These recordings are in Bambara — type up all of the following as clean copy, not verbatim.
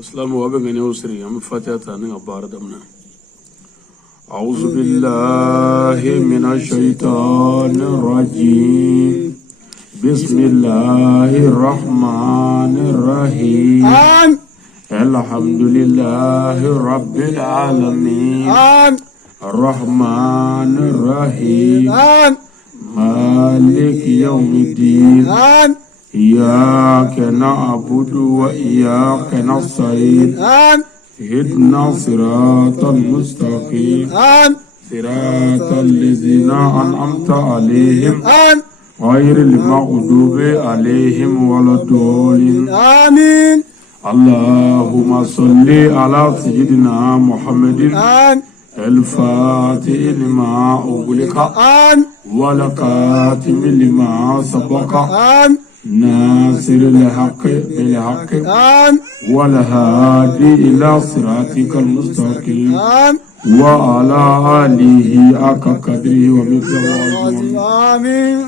اسلام وابن يوسري ام فاتحه ان باردمنا. اعوذ بالله من الشيطان الرجيم. بسم الله الرحمن الرحيم. الحمد لله رب العالمين. الرحمن الرحيم. مالك يوم الدين. إياك نعبد وإياك نستعين. اهدنا الصراط المستقيم. صراط الذين أنعمت عليهم غير المغضوب عليهم ولا الضالين. آمين. اللهم صل على سيدنا محمد الفاتح لما أغلق والخاتم لما سبق ناصر الحق بالحق والهادي إلى صراطك المستقيم وعلى آله حق قدره ومقداره. آمين.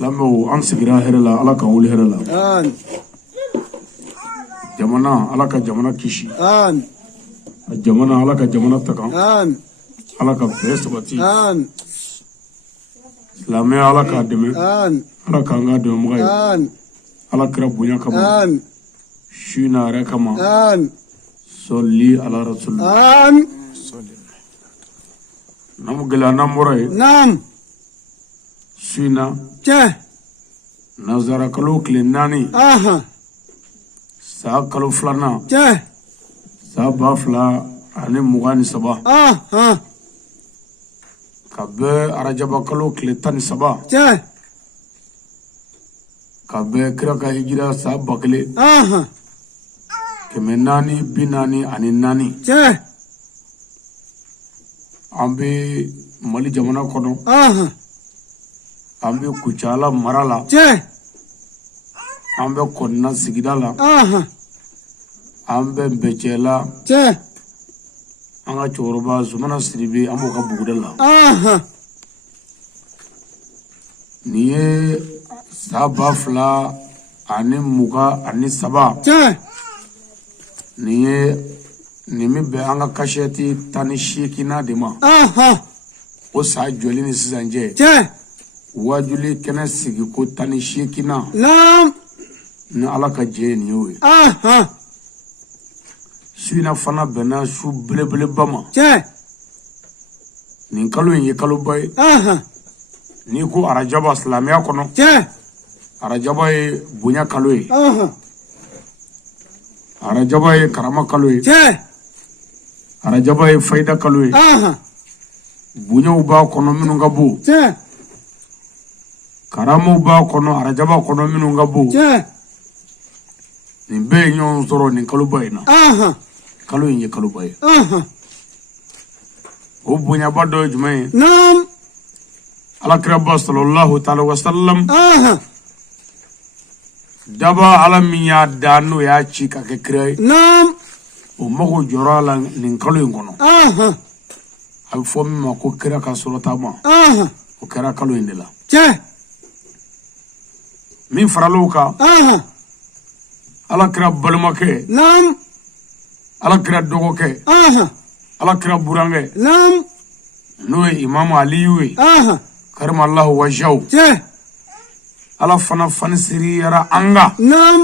لما أنسجرا هرلا على كول هرلا جمانا على كجمانا كيشي جمانا على كجمانا تكان على كبيس باتي لما على كادمي على كانغا دمغاي على كربونيا كمان شينا ركما صلي على رسول الله نام غلا ناموراي نام شينا نظر كلو كليناني سا كلو فلانا سا فلا أنا مغاني سبا كبه أرجع كلو كليتاني سبا كبه كرا كهجرا سا بكلي كمناني بناني أني ناني أمبي مالي جمانا كنو ambe kuchala marala ambe konna sigidala ambe mbechela anga choroba zumana siribe ambo ka bugudala niye sabafla ani muga ani saba niye nimi be anga kasheti tani shikina dema o sa joli ni sizanje wajuli kena sigi ko tani shekina naam ni ala ka jeni yoy suina fana bena su blebele bama ni kalu yin kalu bay ni ko arajaba islamiya kono arajaba e bunya kalu e arajaba e karama kalu e arajaba e faida kalu e bunya uba kono minu ngabu karamu ba kono arajaba kono minu ngabu ni be nyon soro ni kalubayna kalu yin kalubay o bunya bado jumay nam ala kiraba sallallahu ta'ala wa sallam daba ala minya danu ya chika ke kray nam o mago jorala ni kalu yin kono al fo mi mako kira ka surata ma o kira kalu yin dela min faraluka ala kira balmake nam ala kira dogoke ala kira burange nam no imam aliyu karama allah wajaw ala fana fansiri yara anga nam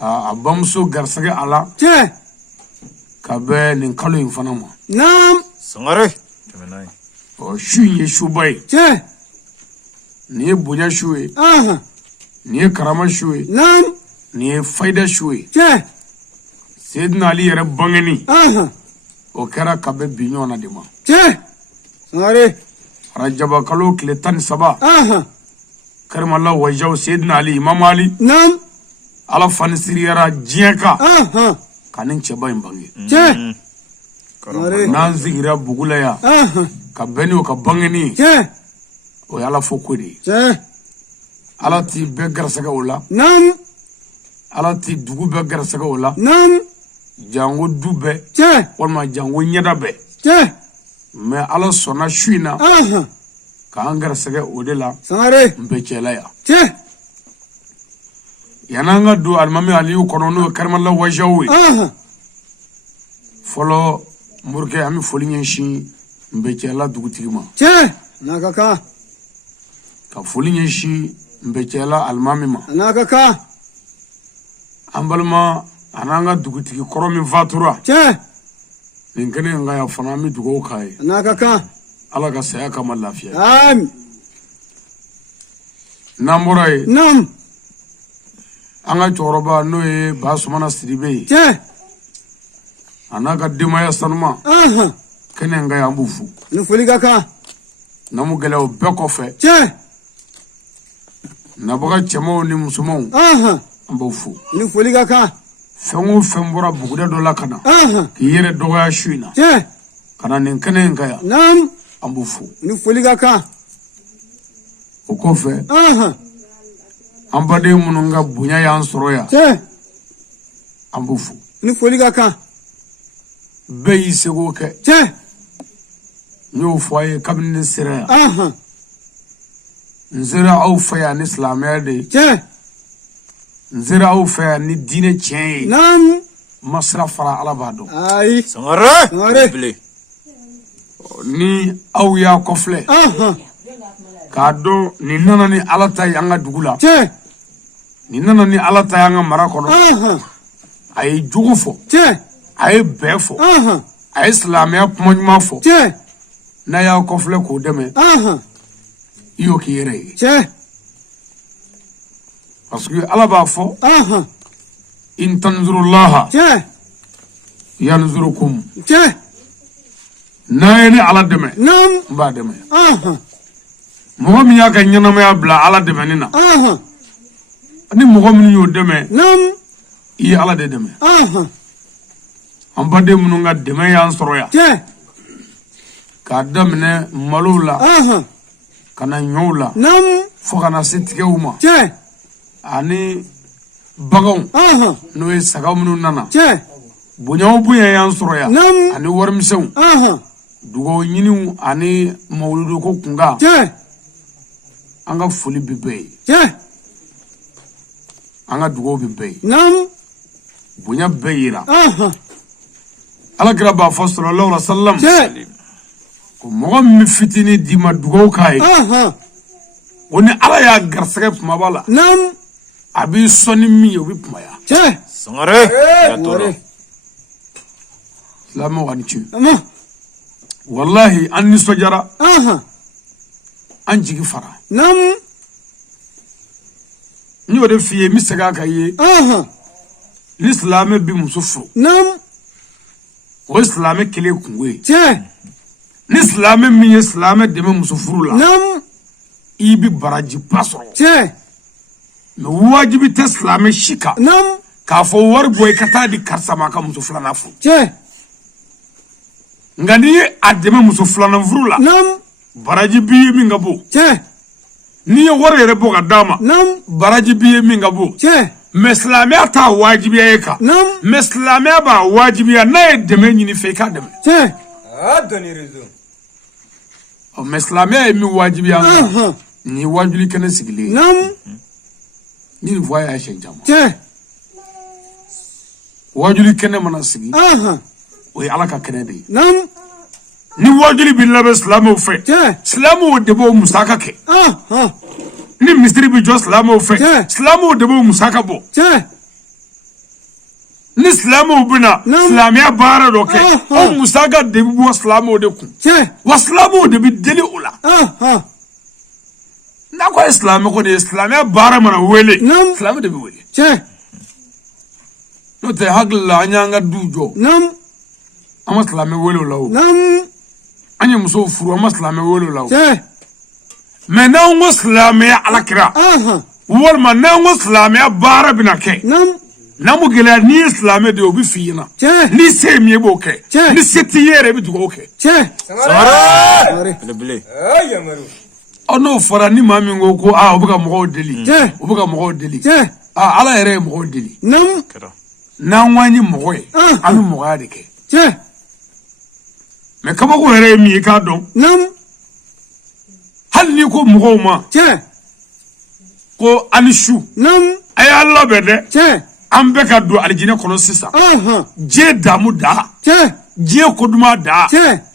abamso garsage ala kabe nin kalu infana ma nam sangare temenai o shuye shubay ni bunya shuwe ni karama shuwe nam ni faida shuwe sayyidina ali yara bangani o kara kabe binyona dima sare rajaba kalu kletan saba karma allah wajaw sayyidina ali imam ali nam ala fansiri yara jieka kanin cheba imbangi nan zigira bugula ya kabeni o kabangani o yala fokodi ala ti be garsaga wala nam ala ti dugu be garsaga wala nam jango dube wala jango nyada be mais ala sona shuina ka angar saga odela sare mbechela ya yananga do almami aliyu kono no karmalla wajawi folo murke ami folinyen shi mbeke la dugutigima nakaka ka folinyen shi mbeke la almami ma nakaka ambalma ananga dugutigi koromi fatura ninkene ngaya fana mi dugo kai nakaka ala ka saya kama lafiya amin namurai nam anga choroba no e basumana sidibe anaka dimaya sanuma kene ngaya ambufu ni foliga ka namu gele beko fe nabaga chemo ni musumo ambufu ni foliga ka fengo fembora buguda dola kana yere doga shuina kana ninkene ngaya nam ambufu ni foliga ka okofe ambade mununga bunya ya ansoroya ambufu ni foliga ka beyi sego ke nyo foye kabni sira nzira au faya ni islamiyya de nzira au faya ni dine chen nam masra fara alabado ay sangare ni au ya kofle kado ni nana ni alata yanga dugula ni nana ni alata yanga marakono ay jugufo ay befo ay islamiyya pumanyuma fo na ya kofle ko deme iyo kiyere parce que alaba fo in tanzurullaha yanzurukum na yene ala deme nam ba deme mo mi ya kan nyana ma bla ala deme ni na ni mo mi yo deme nam i ala de deme amba de munu nga deme ya nsoro ya ka damne malula kana nyola nam fo kana sitike uma ani bagon no e saga munu nana bunyaw bunya ya nsoro ya ani warmsew dugo nyini ani mawludu ko kunga anga fuli bibe anga dugo bibe nam bunya beira ala graba fa sallallahu alaihi wasallam ko mo mi fitini di ma dugo kai woni ala ya garsege puma bala nam abi soni mi obi puma ya sangare ya toro lama wani ci wallahi anni sojara an jigi fara nam ni wode fiye mi sega kaye l'islam bi musufu nam o islam kele kunwe l'islam mi islam de musufuru la nam ibi baraji pasoro no wajibi ta islam shika nam ka fo war boy kata di karsama ka musufula na fu ngani ademe musufula na furu la nam baraji bi mi ngabo ni war yere bo ga dama nam baraji bi mi ngabo meslamia ta wajibi yeka nam meslamia ba wajibi ya na deme nyini fe ka deme doni rezo o meslamia mi wajibi ya ni wajibi kana sigile nam ni voya shenjama wajibi kana mana sigi o ya alaka kana de nam ni wajibi billahi islamu fe islamu de bo musaka ke ni mistri bi jo islamu fe islamu de bo musaka bo ni islamu bina islamia bara doke o musaka de bo islamu de ku wa islamu de bi deli ula na ko islamu ko de islamia bara mana wele islamu de bi wele no te hagla anyanga dujo nam ama islamu wele lawo nam anya muso furu ama islamu wele lawo mais na ngo islamia alakira wol ma na ngo islamia bara bina ke namu gele ni islamia de obi fiyina ni se mi ebo ke ni seti yere bi dugo ke sara le blé ono fara ni mami ngo ko obuga mo deli obuga mo deli ala yere mo deli nam na nwani mo ye ami mo ga de ke me kaba ko yere mi ka don nam hal ni ko mo ma ko anishu ay Allah bede Tiens. an bɛ ka don alijinɛ kɔnɔ sisan diɲɛ damu da diɲɛ koduma da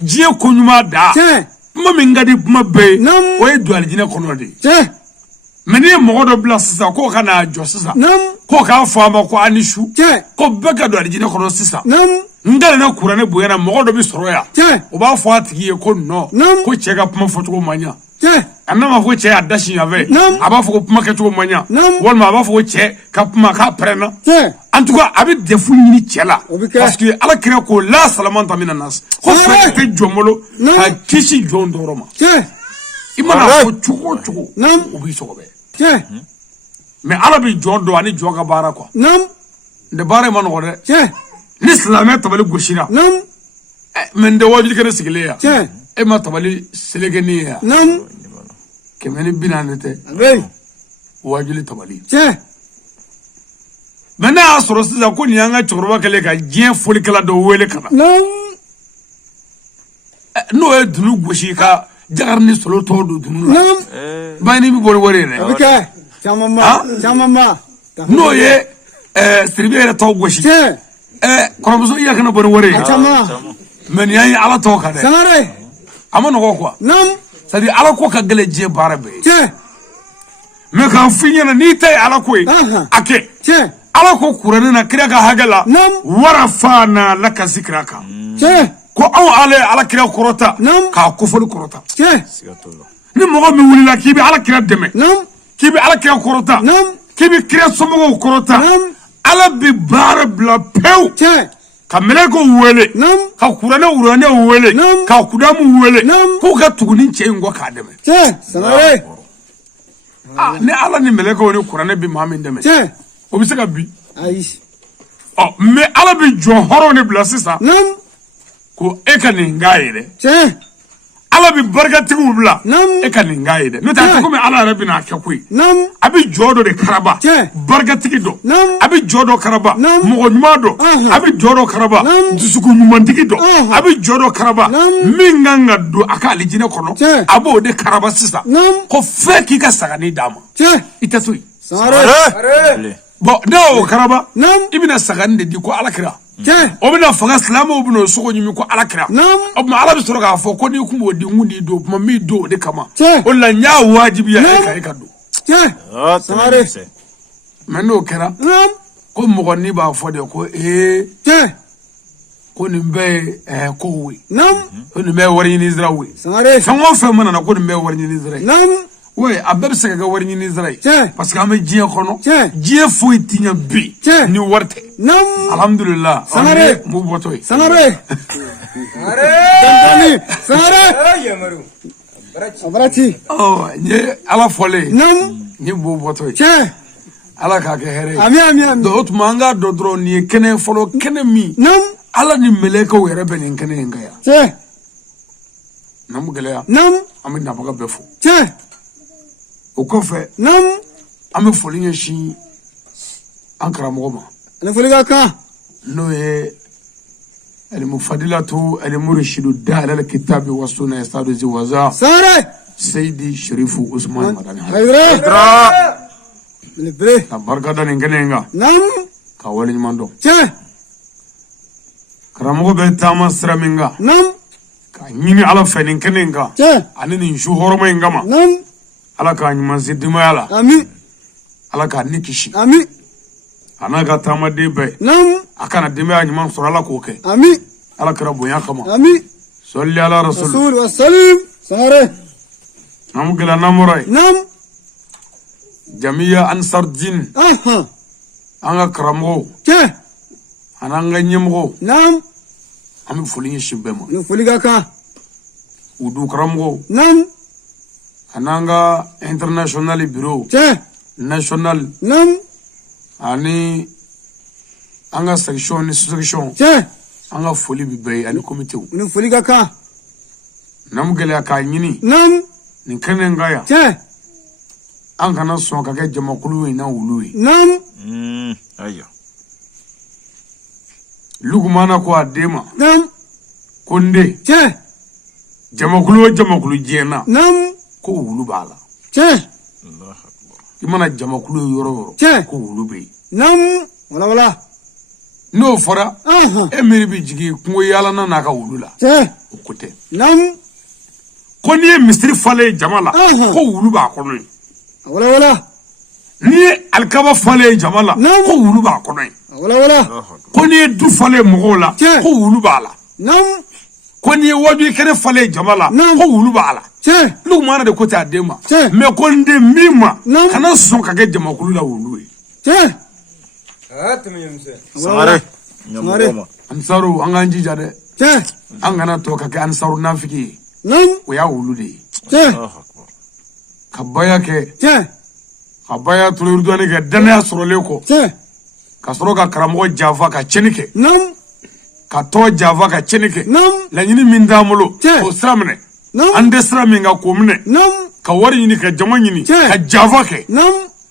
diɲɛ koɲuman da kuma min ka di kuma bɛɛ ye o ye don alijinɛ kɔnɔ de ye mais n'i ye mɔgɔ dɔ bila sisan k'o ka n'a jɔ sisan k'o k'a fɔ a ma ko a ni su ko bɛɛ ka don alijinɛ kɔnɔ sisan n dalen kuranɛ bonyana mɔgɔ dɔ bɛ sɔrɔ yan o b'a fɔ a tigi ye ko non ko cɛ ka kuma fɔcogo man ɲa a n'a ma fɔ cɛ y'a da si yan fɛ a b'a fɔ ko kuma kɛcogo man ɲa walima a b'a fɔ ko cɛ ka kuma k'a pɛrɛnna en tout cas a bɛ defu ɲini cɛ la parce que ala kira ko la salamanta mina nas ko fɛn tɛ jɔn bolo ka kisi jɔn dɔrɔn ma i mana fɔ cogo o cogo o b'i sɔgɔbɛ mais ala bɛ jɔn dɔn ani jɔn ka baara quoi nin baara in ma nɔgɔ dɛ ni silamɛ tabali gosira mais n tɛ wajuli kɛ ne sigilen yan e ma tabali seleke ni ye yan kɛmɛ ni bi naani tɛ wajuli tabali mais ne y'a sɔrɔ sisan ko nin y'an ka cɛkɔrɔba kɛlen ka diɲɛ folikɛla dɔ wele ka na n'o ye dunu gosi ka jakari ni solo tɔw don dunu la ba ni bɛ bɔ ni wari ye dɛ n'o ye siribe yɛrɛ tɔw gosi kɔrɔmuso i yɛrɛ kana bɔ ni wari ye mais nin y'an ye ala tɔw kan dɛ a ma nɔgɔ quoi c'est à dire ala ko ka gɛlɛn diɲɛ baara bɛɛ ye mais k'a f'i ɲɛna n'i ta ye ala ko ye a kɛ ala ko kuranɛ na kira ka hakɛ la warafana laka zikra kan ko anw ale ala kira kɔrɔta k'a kofɔli kɔrɔta ni mɔgɔ min wulila k'i bɛ ala kira dɛmɛ k'i bɛ ala kira kɔrɔta k'i bɛ kira somɔgɔw kɔrɔta ala bɛ baara bila pewu ka mɛlɛkɛw wele ka kuranɛw wele ka kudamu wele k'u ka tugu ni cɛ in kɔ k'a dɛmɛ ni ala ni mɛlɛkɛw ni kuranɛ bɛ maa min dɛmɛ o bɛ se ka bi mais ala bɛ jɔn hɔrɔnw de bila sisan ko e ka nin k'a ye dɛ ala bɛ barikatigiw bila e ka nin k'a ye dɛ n'o tɛ a tɛ komi ala yɛrɛ bɛna a kɛ koyi a bɛ jɔ dɔ de karaba barikatigi dɔ a bɛ jɔ dɔ karaba mɔgɔ ɲuman dɔ a bɛ jɔ dɔ karaba dusukun ɲumantigi dɔ a bɛ jɔ dɔ karaba min kan ka don a ka alijinɛ kɔnɔ a b'o de karaba sisan ko fɛn k'i ka sagani d'a ma i tɛ to yen bon ne y'o karaba i bɛna sagani de di ko ala kira o bɛna fanga silamɛw bɛna o sogo ɲimi ko ala kira o tuma ala bɛ sɔrɔ k'a fɔ ko n'i kun b'o di n kun t'i don o tuma n b'i don o de kama o la n y'a wajibiya e ka don mais n'o kɛra ko mɔgɔ ni b'a fɔ de ko ko nin bɛɛ ye kow ye ko nin bɛɛ ye wari ɲini siraw ye fɛn o fɛn mana na ko nin bɛɛ ye wari ɲini sira ye oui a bɛɛ bɛ se ka kɛ wari ɲini sira ye parce que an bɛ diɲɛ kɔnɔ diɲɛ foyi tɛ ɲɛ bi ni wari tɛ alhamdulilah sangare n b'u bɔtɔ ye sangare abarati n ye ala fɔlen n ye b'u bɔtɔ ye ala k'a kɛ hɛrɛ ye amin donc o tuma an k'a dɔn dɔrɔn nin ye kɛnɛ fɔlɔ kɛnɛ min ala ni mɛlɛkɛw yɛrɛ bɛ nin kɛnɛ in kan yan n'an bɛ gɛlɛya an bɛ nabaga bɛɛ fo o kɔfɛ an bɛ foli ɲɛsin an karamɔgɔ ma foli ka kan n'o ye المفضلة المرشد الدار الكتاب والسنة استاذ زوازا سيدي شريف عثمان مدني بركة دنينغا كاولي ماندو كرامو بيتاما سرامينغا كانيني على فنينكنينغا اني نشو هورمينغا ما على كاني مازيدما يالا امين على كاني كيشي امين انا غاتاما ديبي akana deme anyuma sura la ko ke ami ala kara bonya kama ami salli ala rasul wa sallim sare nam gela namurai nam jamiya ansar din anga karamo ke ananga nyemgo nam ami fuli shimbema ni fuli gaka udu karamo nam ananga international bureau ke national nam ani anga section ni section anga foli bi bay ani comité ni foli ka kan nam gele ka nyini nam ni kanen ngaya an kana so ka ke jamakulu ina wulu nam ayo lugumana ko adema nam konde jamakulu jena nam ko wulu bala Allah akbar imana jamakulu yoro ko wulu be nam wala wala no fora emiri bi jigi kungo yala na ka wulu la o kote nam ko ni misri fale jamala ko wulu ba kono wala wala ni alkaba fale jamala ko wulu ba kono wala wala ko ni du fale mogola ko wulu ba la nam ko ni waju kere fale jamala ko wulu ba la lu mana de ko ta dema me ko nde mima kana son ka ge jamakulu la wulu Sangare. Nyamama. Ansaru anganji jade. Angana to ka ke ansaru nafiki. O ya wulu de. Kabaya ke. Kabaya tulurdone ke dana sorole ko. Ka soro ka karamo java ka chenike. Ka to java ka chenike. La nyini mindamulo o sramne. Ande sraminga ko mne. Ka wari nyini ka jama nyini ka java ke.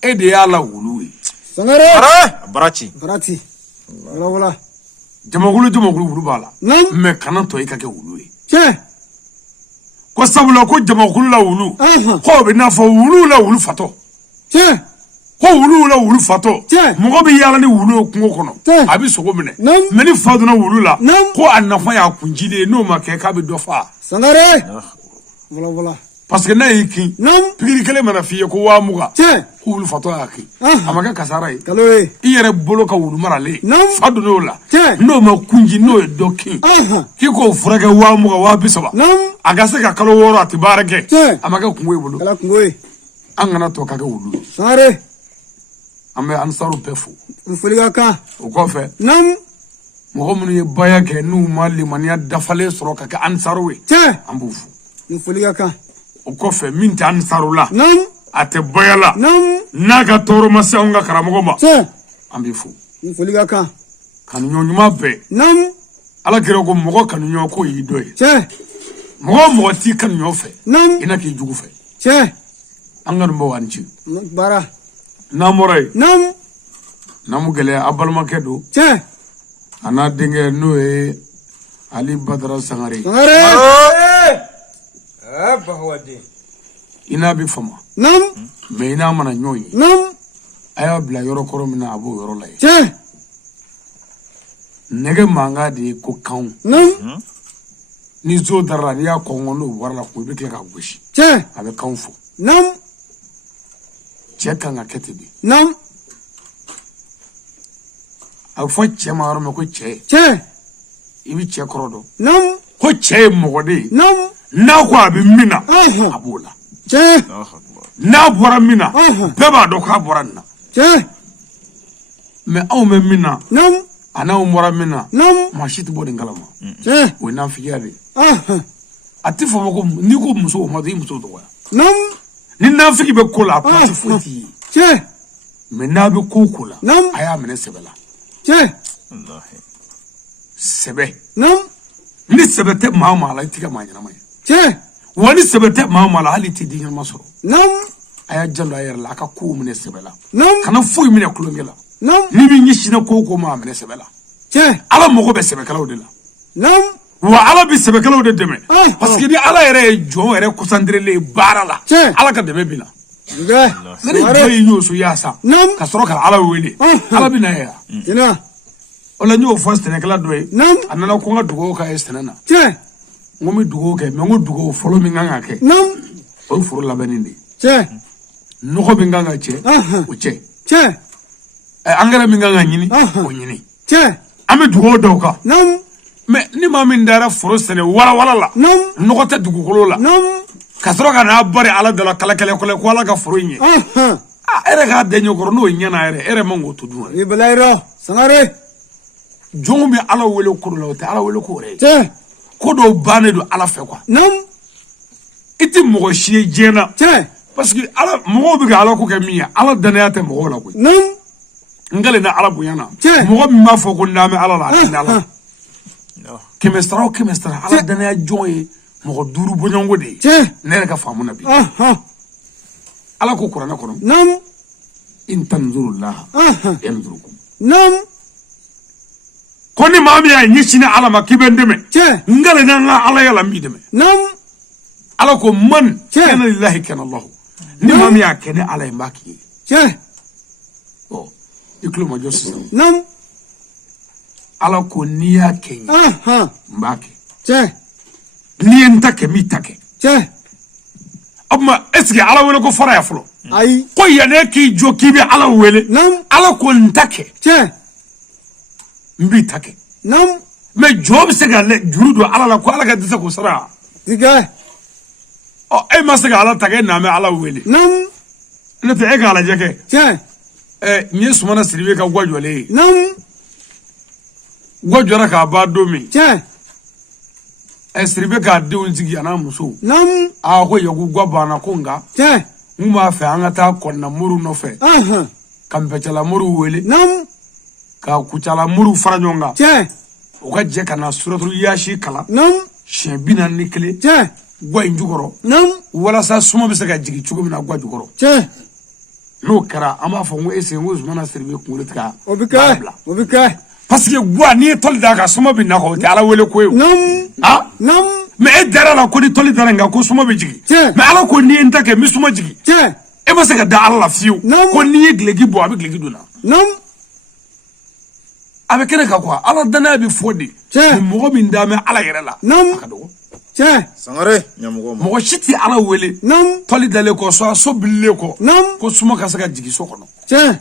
E de ya la wulu. Sangare. Barachi. Wala wala Jamakulu wulu bala me kana to ikake wulu ko sabula ko jamakulu la wulu ko be na fo wulu la wulu fato ko wulu la wulu fato mo be yala ni wulu kungo kono abi sogo mene meni fadu na wulu la ko annafa ya kunjide no ma ke ka be do fa Sangare wala wala parce que na yiki pigiri kele mana fiye ko wa muga ko wulu fato yaki amaka kasara yi kaloe iyere bolo ka wulu marale fadu no la no ma kunji no doki kiko furake wa muga wa bisaba agase ka kalo woro atibarake amaka kunwe bolo kala kunwe angana to ka wulu Sangare ambe ansaru pefu mfuliga ka o ko fe mo mun ye baya ke nu mali mania dafale soro ka ansaru we ambufu mfuliga ka o ko fe min ta ansaru la ate bayala naga toro masa onga karamogo ma ambifu mfuliga ka kanu nyonyuma be ala kire ko mogo kanu nyoko yidoye mogo ti kanu nyofe ina ki jugu fe anganu mo wanci bara namore namu gele abalma kedo ana denge noe Ali Badara Sangare bahwadi ina bi fama me ina mana nyonyi aya bla yoro koro mina abu yoro lai nege manga de ko kan ni zo dara ya ko ngono warla ko be ka goshi abe kan fo che kan akete bi a fo che ma ro me ko che ibi che korodo ko che mo de na ko abi mina abula na bora mina beba do ka bora na me aw me mina ana umora mina mashit bodi ngalama we na fiyade atifo mako ni ko muso ma di muso do wa ni na fiki be kola pati foti me na be kokola aya mene sebela wallahi sebe ni sebete mama la tika manyana manya wani sebete mama la hali ti dinya masoro aya jallo ayer la ka ko mene sebela kana fuy mene kulongela ni bi nyishina koko ma mene sebela ala mogo be sebekalaw de la wa ala bi sebekalaw de deme parce que ni ala yere jo yere kusandrele barala ala ka deme bina ngani joyi yosu yasa ka soroka ala wele ala bina ya ina ola nyo first ne kala doy anana ko ngadugo ka estenana ngomi dugo ke me ngodugo folo mi nganga ke o furo la benindi no ko binganga che o che angara mi nganga nyini o nyini ame dugo doka me ni mami ndara furo sene wala la no ko ta dugo kolo la kasoro kana bare ala dala kala ko ala ka furo nyi ere ga denyo ko no nyana ere mango to du ibalairo Sangare jongo ala wele ko lo te ala wele ko re ko do bane do ala fe kwa iti mo shi jena parce que ala mo bi ga ala ko ke miya ala dana te mo la ko ngale na ala buyana mo mi ma fo ko ndame ala la ala kemestra ala dana joye mo duru bonongo de ne ka famu nabi ala ko qur'ana ko in tanzurullah yanzurukum koni mami ya nyishina ala makibendeme ngale na ala ya lambi deme ala ko man kana lillahi kana allah ni mami ya kene ala mbaki Tiens. Oh, iklo ma josi. Nam. Ala ko niya ken. Mbake. Tiens. Ni ntake mi take. Tiens. Amma eski ala wele ko fara ya folo. Ayi. Ko yane ki jo ki be ala wele. Nam. Ala ko ntake. Tiens. Mbi take. Nam. Mais job se ga le juru do ala la ko ala ga disa ko sara. Diga. Oh, e ma se ga ala take na me ala wele. Nam. Ne te e ga ala jeke. Tiens. Nye sumana siribe ka gwajole. Nam. Gwajora ka ba do mi. Tiens. Siribe ka de unzigi ana muso. Nam. A ko yogu gwabana ko nga. Tiens. Nguma fe anga ta konna muru no fe. Kampechala muru wele. Nam. Ka kuchala muru faranyonga. Tiens. O ka je kana suratul yashi kala. Nam. Shebina nikle. Tiens. Gwa injugoro. Nam. Wala sa suma be se ka jigi chugo mina gwa jugoro. Tiens. No kara ama fo ngo ese ngo zumana siribe kungulitka. Obika. Obika. Parce que gwa ni tol da ka suma bi na ko te ala wele ko. Nam. Ah? Nam. Mais e dara la ko ni tol dara nga ko suma be jigi. Tiens. Mais ala ko ni ntake mi suma jigi. Tiens. E ba se ka da ala fiu. Ko ni glegi bo abi glegi duna. Nam. Avec kene ka quoi ala dana bi fodi. Tiens. Mo bi ndame ala yere la. Nam. Tiens. Sangare nyamugoma. Mo shiti ala wele. Nam. Toli dale ko so bille ko. Nam. Ko suma ka saka jigi so kono. Tiens.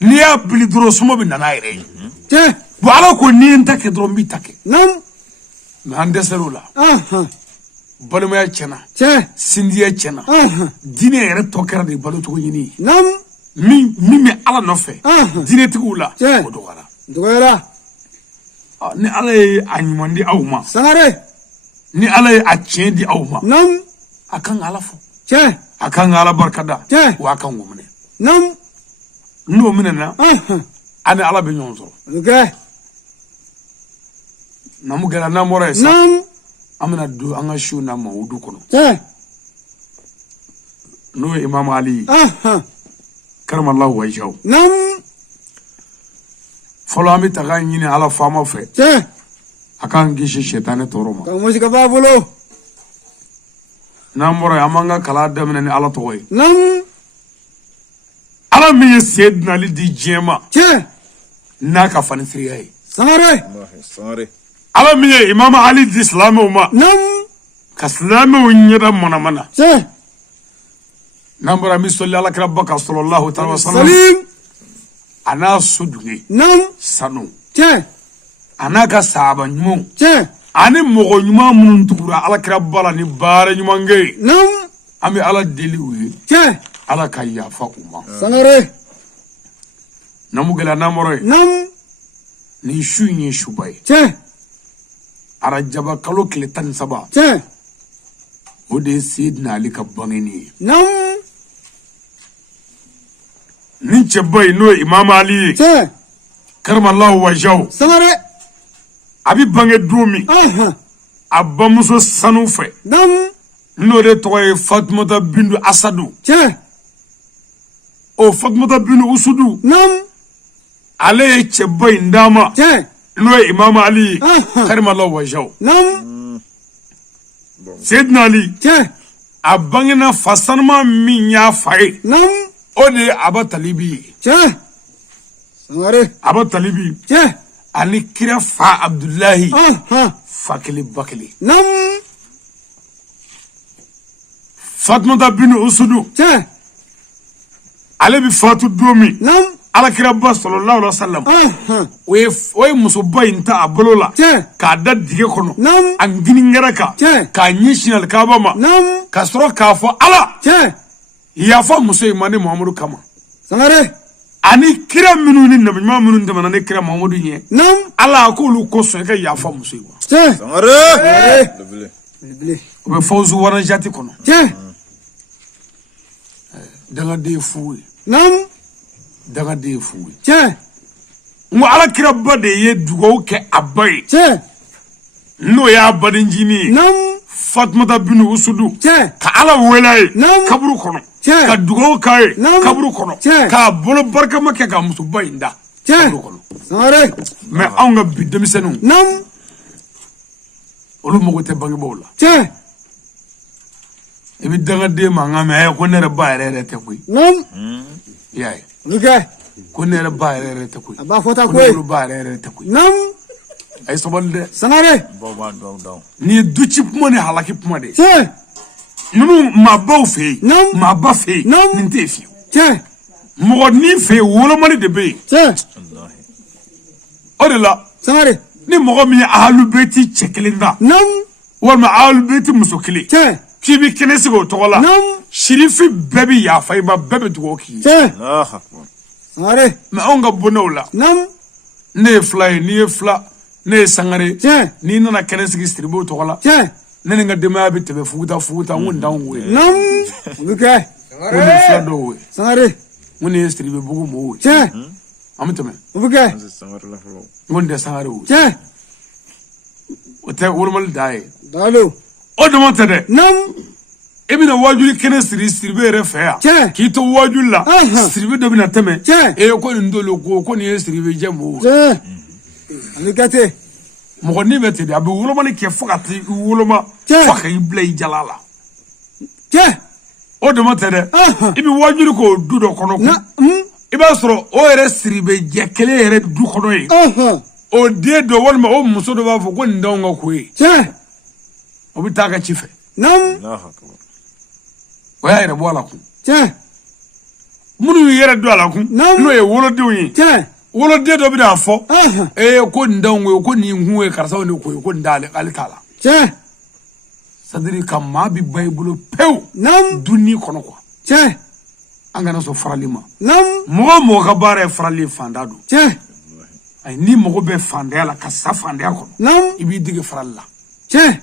Ni ya bili dro suma bi nana yere. Tiens. Bo ala ko ni ntake dro mbi take. Nam. Mais en deserula. Balumaya chena. Tiens. Sindiya chena. Dine yere tokera de balu to yini. Nam. Mi me ala no fe. Dine tigula. Tiens. O dogara. Dogara. Ni ala e anyimandi awma. Sangare. Ni ala e achendi awma. Nam. Akan ala fo. Tiens. Akan ala barkada. Tiens. Wa kan ngomne. Nam. No minena. Ani ala be nyonzo. Okay. Namu gara na mora esa. Nam. Amina do anga shu na mawudu kono. Tiens. No Imam Ali. Karamallahu wajhahu. Nam. Folo ami taga nyini ala fama fe. Tiens. Akan gishi shetane toroma. Ka musika babulo. Na mora amanga kala damene ni ala toy. Nam. Ala mi Sayyidina Ali di jema. Tiens. Na ka fani siriyai. Sangare. Sangare. Ala mi Imam Ali di islamu ma. Nam. Ka islamu nyeda mana. Tiens. Nambara mi solli ala krabbaka sallallahu ta'ala wa sallam. Salim. Ana sudungi. Nam. Sanu. Tiens. Ana ka sahaba nyumu. Tiens. Ani mogo nyuma munun tukura ala krabbala ni bare nyumange. Nam. Ami ala deli uye. Tiens. Ala ka yafa uma. Sangare. Namu gela namore. Nam. Ni shunye shubai. Tiens. Ara jaba kalo kile tan saba. Tiens. Ode Sayyidina Ali ka bangeni. Nam. Ni chebay no Imam Ali. Tiens. Karamallahu wajhahu. Sangare. Abi bange domi. Abamuso sanu fe. Nam. No de toye Fatmata bindu Asadu. Tiens. O Fatmata bindu Usudu. Nam. Ale chebay ndama. Tiens. No Imam Ali. Karamallahu wajhahu. Nam. Sayyidina Ali. Tiens. Abangena fasanma minya fae. Nam. Ode aba talibi. Tiens. Sangare. Aba talibi. Tiens. Ani kira fa Abdullahi. Fakili bakili. Nam. Fatmata bin Usudu. Tiens. Ale bi fatu domi. Nam. Ala kira ba sallallahu alaihi wasallam. Oye muso ba inta abolola. Tiens. Ka da dige kono. Nam. An gini ngaraka. Tiens. Ka nyishinal kaba ma. Nam. Ka soro ka fo ala. Tiens. Ya fa muso imane Muhammadu kama. Sangare. Ani kira minu ni nabi minu ndama ne kira Muhammadu nye. Nam. Ala ko lu ko so ka ya fa muso iwa. Tiens. Sangare. Lebele. Obe fawzu wana jati kono. Tiens. Daga de fuwe. Nam. Daga de fuwe. Tiens. Ngo ala kira ba de ye dugo ke abai. Tiens. No ya badinjini. Nam. Fatmata bin Usudu. Tiens. Ka ala welay. Nam. Kaburu kono. Tiens. Ka dugo kai. Nam. Kaburu kono. Tiens. Ka bolo barka make ka musu bayinda. Tiens. Kaburu kono. Sangare. Mais anga bi demisenu. Nam. Olu mogo te bangi bola. Tiens. Ebi daga de ma ngame ay ko nere ba ere te kuy. Nam. yaye Luka. ko ne yɛrɛ ba yɛrɛ tɛ koyi Aba fota ko koyi. ne ba yɛrɛ tɛ koyi Nam. a ye sabali dɛ Sangare. Baba down. nin ye duci kuma ni halaki kuma de Tiens. ninnu maabaw fɛ yen Nam. maaba fɛ yen Nam. nin tɛ yen fiyewu Tiens. mɔgɔ ni fɛ yen wolomali de bɛ yen Tiens. o de la Sangare. ni mɔgɔ min ye ahalubeti cɛ kelen ta Nam. walima ahalubeti muso kelen Tiens. k'i bɛ kɛnɛ sigi o tɔgɔ la Nam. sirifi bɛɛ bɛ yafa i ma bɛɛ bɛ dugawu k'i ye Tiens. Allah akbar. Sangare. mɛ anw ka bondaw la Nam. ne ye fila ye n'i ye fila ne ye sangare Tiens. n'i nana kɛnɛ sigi siribuw tɔgɔ la Tiens. ne ni n ka denbaya bɛ tɛmɛ fuguta n ko dan wo ye Nam. Luka. n ko nin ye fila dɔw ye Sangare. n ko nin ye siribe bugu mɔgɔw ye Tiens. an bɛ tɛmɛ Luka. Sangare la folo. n ko nin tɛ sangare wo Tiens. o tɛ wolomali da ye Dalo. o dama tɛ dɛ Nam. e bɛna wajuli kɛnɛ siri siribe yɛrɛ fɛ yan Tiens. k'i to wajuli la siribe dɔ bɛna tɛmɛ Tiens. ko nin dolo ko nin ye siribe jɛ mɔgɔw Tiens. Luka te. mɔgɔ ni bɛ ten de a bɛ wolomali kɛ fo ka t'i woloma Tiens. fo ka i bila i jala la Tiens. o dama tɛ dɛ i bɛ wajuli k'o du dɔ kɔnɔ kun Na. i b'a sɔrɔ o yɛrɛ siribe jɛ kelen yɛrɛ du kɔnɔ ye o den dɔ walima o muso dɔ b'a fɔ ko nin t'anw ka ko ye Tiens. o bɛ taa a ka ci fɛ Nam. Allah akbar. o y'a yɛrɛ bɔ a la kun Tiens. minnu y'u yɛrɛ don a la kun Nam. n'o ye wolodenw ye Tiens. woloden dɔ bɛna fɔ ko nin t'anw ye ko nin kun ye karisaw ni ko ye ko nin t'ale t'a la Tiens. c'est-à-dire ka maa bi ba i bolo pewu Nam. dunni kɔnɔ quoi Tiens. an kana sɔn farali ma Nam. mɔgɔ o mɔgɔ ka baara ye farali ye fanda don Tiens. ayi n'i mago bɛ fandanya la ka sa fandanya kɔnɔ Nam. i b'i dege farali la Tiens.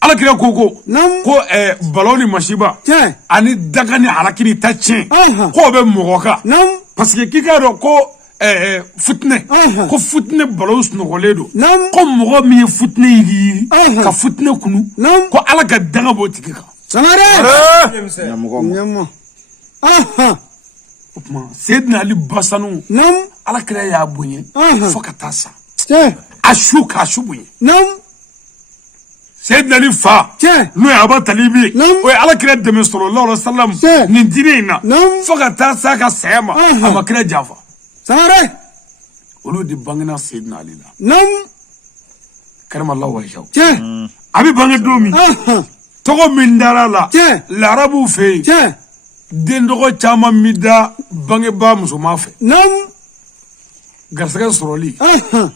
alakira ko Nam. ko balo ni masiba Tiens. ani daga ni halaki ni ta tiɲɛ Aha. k'o bɛ mɔgɔ kan Nam. parce que k'i k'a dɔn ko futinɛ ko futinɛ balo sunɔgɔlen don Nam. ko mɔgɔ min ye futinɛ yiri ka futinɛ kunu Nam. ko ala ka danga b'o tigi kan Sangare. Nyamgo. Nyama. Aha. o tuma Seydina Ali basanu Nam. alakira y'a bonya fo ka taa sa Tiens. a su k'a su bonya Nam. Seydina Ali fa Tiens. n'o ye Aba Talibi Nam. o ye alakira dɛmɛ sallallahu alaihi wasallam Tiens. nin diinɛ in na Nam. fo ka taa sa ka saya ma a ma kira janfa Sangare. olu de bangena Seydina Ali la Nam. karimallahu wajhahu Tiens. a bɛ bange don min Aha. tɔgɔ min dara la Tiens. larabuw fɛ yen Tiens. den dɔgɔ caman mi da bangebaa musoman fɛ Nam. garisɛgɛ sɔrɔli Aha.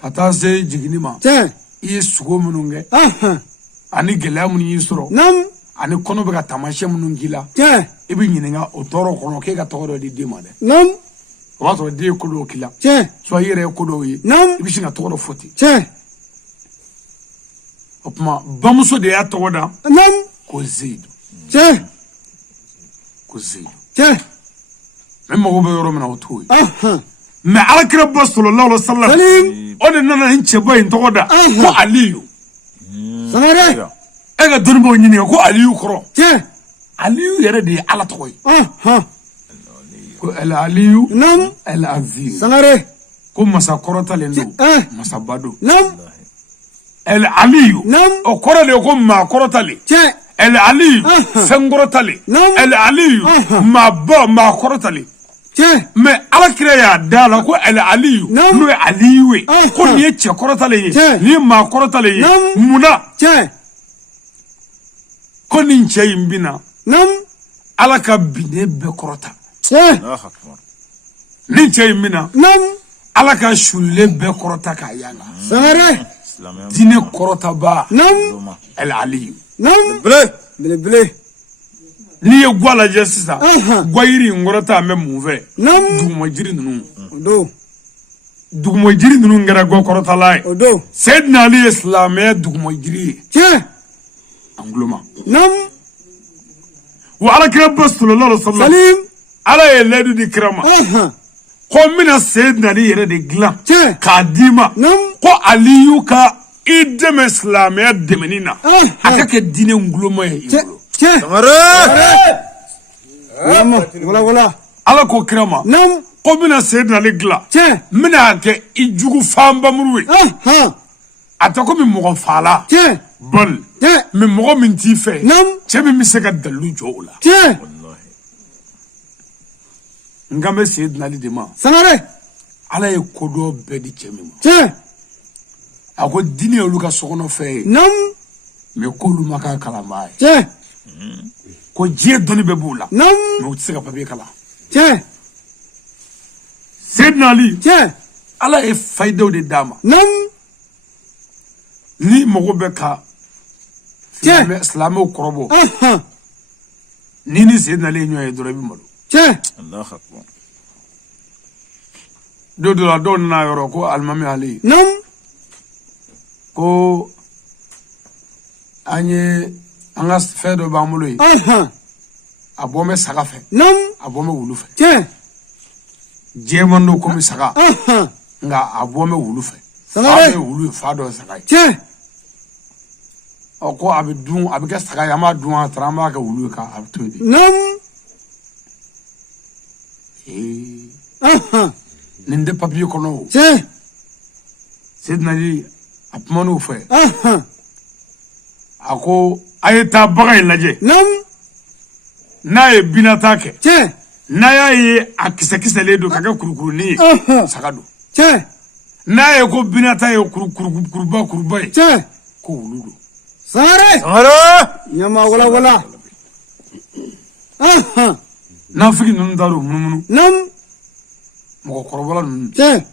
ka taa se jiginni ma Tiens. i ye sugo minnu kɛ Aha. ani gɛlɛya minnu y'i sɔrɔ Nam. ani kɔnɔ bɛ ka taamasiyɛn minnu k'i la Tiens. i bɛ ɲininka o tɔɔrɔ kɔnɔ k'e ka tɔgɔ dɔ di den ma dɛ Nam. o b'a sɔrɔ den ye ko dɔw k'i la Tiens. soit i yɛrɛ ye ko dɔw ye Nam. i bɛ sin ka tɔgɔ dɔ fɔ ten Tiens. o tuma bamuso de y'a tɔgɔ da Nam. ko Zeyidu Tiens. ko Zeyidu Tiens. mɛ mago bɛ yɔrɔ min na o t'o ye Aha. mɛ alakira ba sallallahu alaihi wasallam Salim. o de nana nin cɛba in tɔgɔ da ko Aliyu Sangare. e ka dɔnnibaaw ɲininka ko Aliyu kɔrɔ Tiens. Aliyu yɛrɛ de ye ala tɔgɔ ye Aha. ko El Aliyu Nam. El Aziz Sangare. ko masa kɔrɔtalen don masaba don Nam. El Aliyu Nam. o kɔrɔ de ye ko maa kɔrɔtalen Tiens. El Aliyu fɛn kɔrɔtalen Nam. El Aliyu maa ba maa kɔrɔtalen Tiens. mɛ alakira y'a da la ko El Aliyu Nam. n'o ye Aliyu ye ko nin ye cɛ kɔrɔtalen ye Tiens. nin ye maa kɔrɔtalen ye Nam. munna Tiens. ko nin cɛ in bɛna Nam. ala ka binnen bɛɛ kɔrɔta Tiens. Allah akbar. nin cɛ in bɛna Nam. ala ka sulilen bɛɛ kɔrɔta k'a yanga Sangare. diinɛ kɔrɔtaba Nam. El Aliyu Nam. Ble. Bele. n'i ye gwa lajɛ sisan Aha. gwa yiri in kɔrɔta an bɛ mun fɛ Nam. duguma jiri ninnu Odo. duguma jiri ninnu kɛra gwa kɔrɔtala ye Odo. Seydina Ali ye silamɛya duguma jiri ye Tiens. an guloma Nam. wa alakira ba sallallahu alaihi wasallam Salim. ala ye layidu di kira ma Aha. ko n bɛna Seydina Ali yɛrɛ de dilan Tiens. k'a d'i ma Nam. ko Aliyu ka i dɛmɛ silamɛya dɛmɛni na a ka kɛ diinɛ nguloma ye i Tiens. bolo Tiens. Sangare. Nyama. Wala. ala ko kira ma Nam. ko n bɛna Seydina Ali dilan Tiens. n bɛna kɛ i jugu fanbamuru ye Aha. a tɛ komi mɔgɔ faala Tiens. bali Tiens. mɛ mɔgɔ min t'i fɛ Nam. cɛ min bɛ se ka dalilu jɔ o la Tiens. ngambe Seydina Ali de ma Sangare. ala ye kodo bedi cemi ma Tiens. ako dini olu ka sokono fe Nam. me ko lu maka kalama Tiens. ko je doni be bula Nam. me utse ka papier kala Tiens. Seydina Ali Tiens. ala e faydo de dama Nam. ni mogo be ka Tiens. islamo korobo Aha. ni Seydina Ali nyoy doro bi malu Tiens. Allah akbar. do la do na yoro ko almami Ali Nam. ko anye anga fedo ba mulo yi Aha. abome saga fe Nam. abome wulu fe Tiens. jemando ko mi saga Aha. nga abome wulu fe Sangare. abe wulu fa do saga Tiens. o ko abe dun abe ka saga yama dun atrama ka wulu ka abto di Nam. Aha. ninde papier kono Tiens. Seydina Ali apmanu fe Aha. ako ayeta bagay laje Nam. na ye binata ke Tiens. na ya ye a kise le do kaga kurukuru ni Aha. saga do Tiens. na ye ko binata ye kurba ye Tiens. ko wulu do Sangare. Sangare. Nyama wala. Aha. na figi nun daro munumunu Nam. mo ko korobola nun Tiens.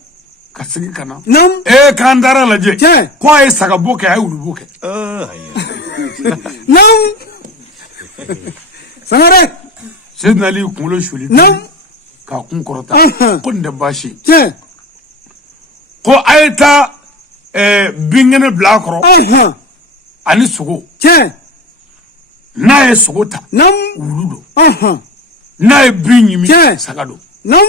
ka sigi kana Nam. kan dara laje Tiens. ko ay saga boke ay wulu boke Nam. Sangare. Seydina Ali kunkolo shuli Nam. ka kun korota Aha. ko nde bashi Tiens. ko ayeta bingene bla koro Aha. ani sogo Tiens. na ye sogo ta Nam. wulu do Aha. na ye bin yimi Tiens. saga do Nam.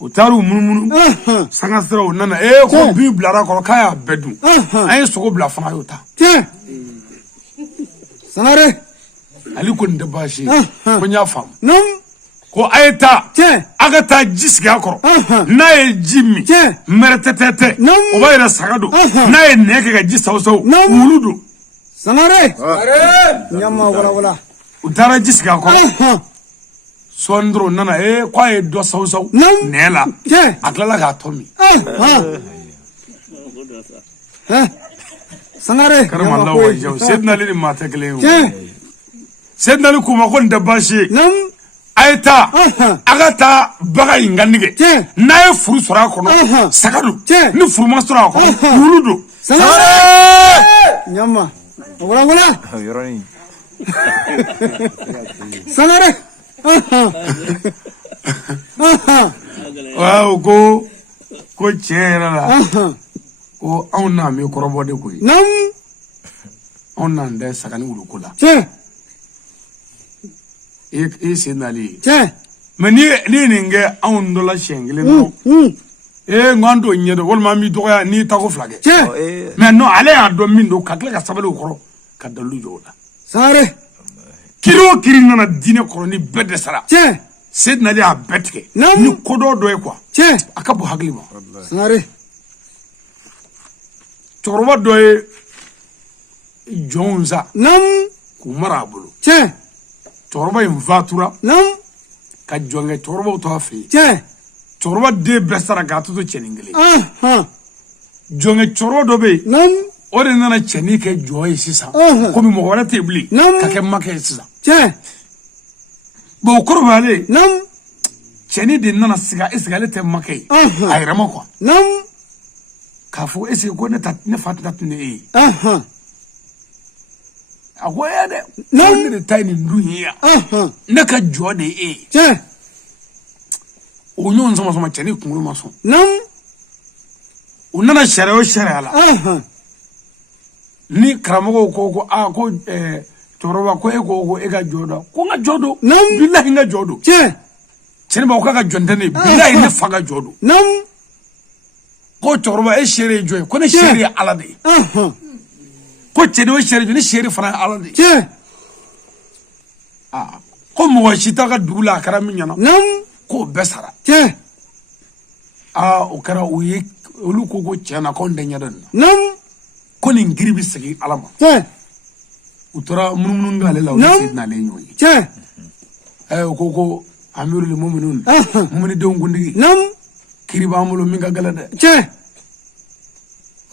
o taru munumunu Aha. sanga sira o nana ko Tiens. bin bilara koro kaya bedun Aha. ay sogo bla fana yo ta Tiens. Sangare. ali ko nde bashi Aha. ko nya fam Nam. ko ayeta Tiens. agata jisigi akoro Aha. na ye jimi Tiens. meretete Nam. o ba yira saga do Aha. na ye neke ga jisaw Nam. wulu do Sangare. Nyama wala. o tara jisigi akoro Aha. sondro nana ko ay do saw Nam. nela Tiens. aklala ga tomi Aha. Sangare. karama Allah wa jaw Seydina Ali ma takle yo Tiens. Seydina Ali kuma ko nde bashi Nam. ayeta Aha. agata baga ingandige Tiens. na ye furu sura kono Aha. saga do Tiens. ni furu ma sura kono Aha. wulu do Sangare. Nyama. Wala. Yoroni. Sangare. Aha. Aha. waaw ko cera la Aha. ko on na mi korobo de koy Nam. on na nde sagani wulu ko la Tiens. e Seydina Ali Tiens. mais ni nge on do la shengile no ngando nyedo wol ma mi doya ni ta ko flage Tiens. mais non ale a do min do kakle ka sabale koro ka dalu jola Sangare. kiro kiri nana dine koro ni bedde sara Tiens. Seydina Ali a betke Nam. ni kodo do e quoi Tiens. akabu haglima Sangare. choroba do e jonza Nam. ku marabulu Tiens. choroba in vatura Nam. ka jonge choroba to afi Tiens. choroba de besara gato to cheningile Aha. jonge choro do be Nam. o de nana cheni ke joy sisa Aha. ko mi mo wala tebli Nam. ka ke make sisa Tiens. bo korbale Nam. cheni de nana siga isigale te make Aha. ay rama ko Nam. ka fu esi ko ne fatata ne Aha. agoya de Nam. ne de tiny ndunya Aha. ne ka jo de Tiens. o nyon sama cheni kungulu maso Nam. o nana shere o shere ala Aha. ni karamogo ko choroba ko e ga jodo ko nga jodo Nam. billahi nga jodo Tiens. cheni ba ko ga jondene billahi ne faga jodo Nam. ko choroba e shere joy ko ne shere ala de Aha. ko cheni o shere ni shere fana ala de Tiens. ko mo shita ga dugula karami nyana Nam. ko besara Tiens. o kara o ye olu ko chena ko ndenya den Nam. ko ni ngiribi sigi alama Tiens. utora munun ngale la o Nam. Seydina Ali nyoyi Tiens. ko amirul mu'minun mumini don gundigi kiri ba mulo minga galade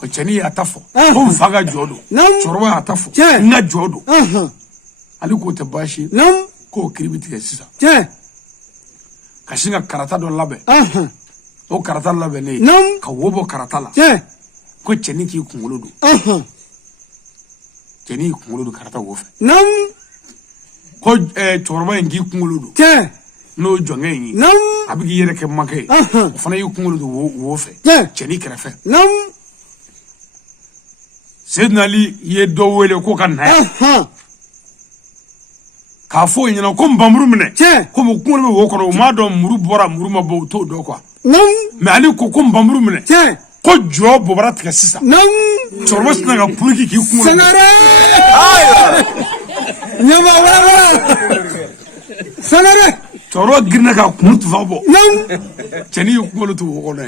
o chani atafo o faga jodo chorwa atafo nga jodo ali ko te bashi ko kiri bitige sisa kashinga karata do labe o karata labe ne ka wobo karata la ko chani ki kunguludu chani kunguludu karata wofe ko chorwa ngi kunguludu no jonge yi abigi yere ke make fana yi kunguludu wofe chani krefe Sayyidina Ali ye do wele ko kan na ka fo nyina ko mbamuru mine ko mo kungulu wo ko ma do muru bora muru ma bo to do kwa me Ali ko mbamuru mine ko jo bo bara tika sisa chorwa sina ga puliki ki kungulu Sangare nyama wala Sangare chorwa girna ka kumutu fabo chani yi kungulu to wo ko na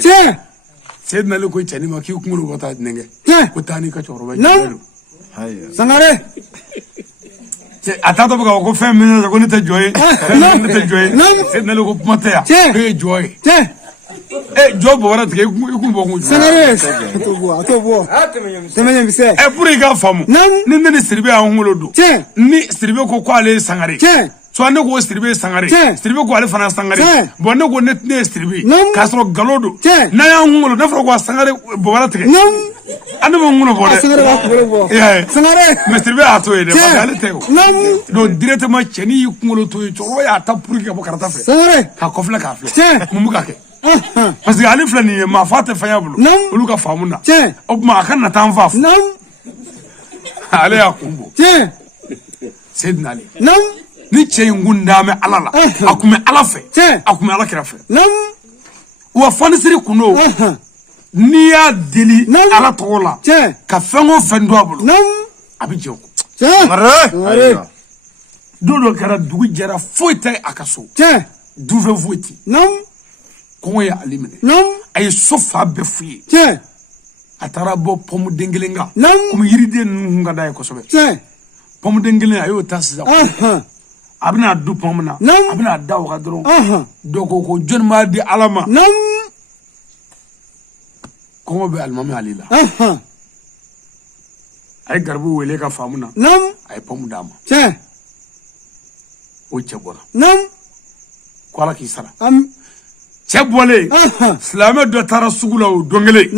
Sayyidina Ali ko chani ma ki kungulu bata nenge ko tani ka chorwa Sangare atado buga ko fem minutes ko nita joy Sayyidina Ali ko mata ya ko joy job wala te ku bo ko Sangare to bo temenye bise pour ga famu ni siribe an holodo ni siribe ko ale Sangare so ande ko siribe Sangare siribe ko ale fana Sangare bo ne ko net ne siribe ka so galodo na ya holo na fro ko Sangare bo wala te ande bo ngulo bo Sangare ba ko bo Sangare mais siribe ato e de ba ale te do directement cheni ngulo to choro ya ta pour ga bo karata fe Sangare ka ko fla ka fle mu ka ke parce que ali fla ni ma fate fayabulu ulu ka famuna o ma kan na tan faf ale ya kumbo Sayyidina Ali ni cey ngunda me alala akume alafe akume alakirafe wa fanisiri kuno ni ya deli ala tola ka fengo fendo abulu abije ko dodo kara dugu jara foite akaso duve voiti ko ya alimene ay sofa be fuyi atara bo pomu dengelenga kuma yiride nga day ko sobe pomu dengelenga ayo tasza abina du pomna abina daw ga dron doko ko jon ma di alama ko be almami alila ay garbu wele ka famuna ay pomu dama o chebora ko ala ki sara chebole islame do tara sugula o dongele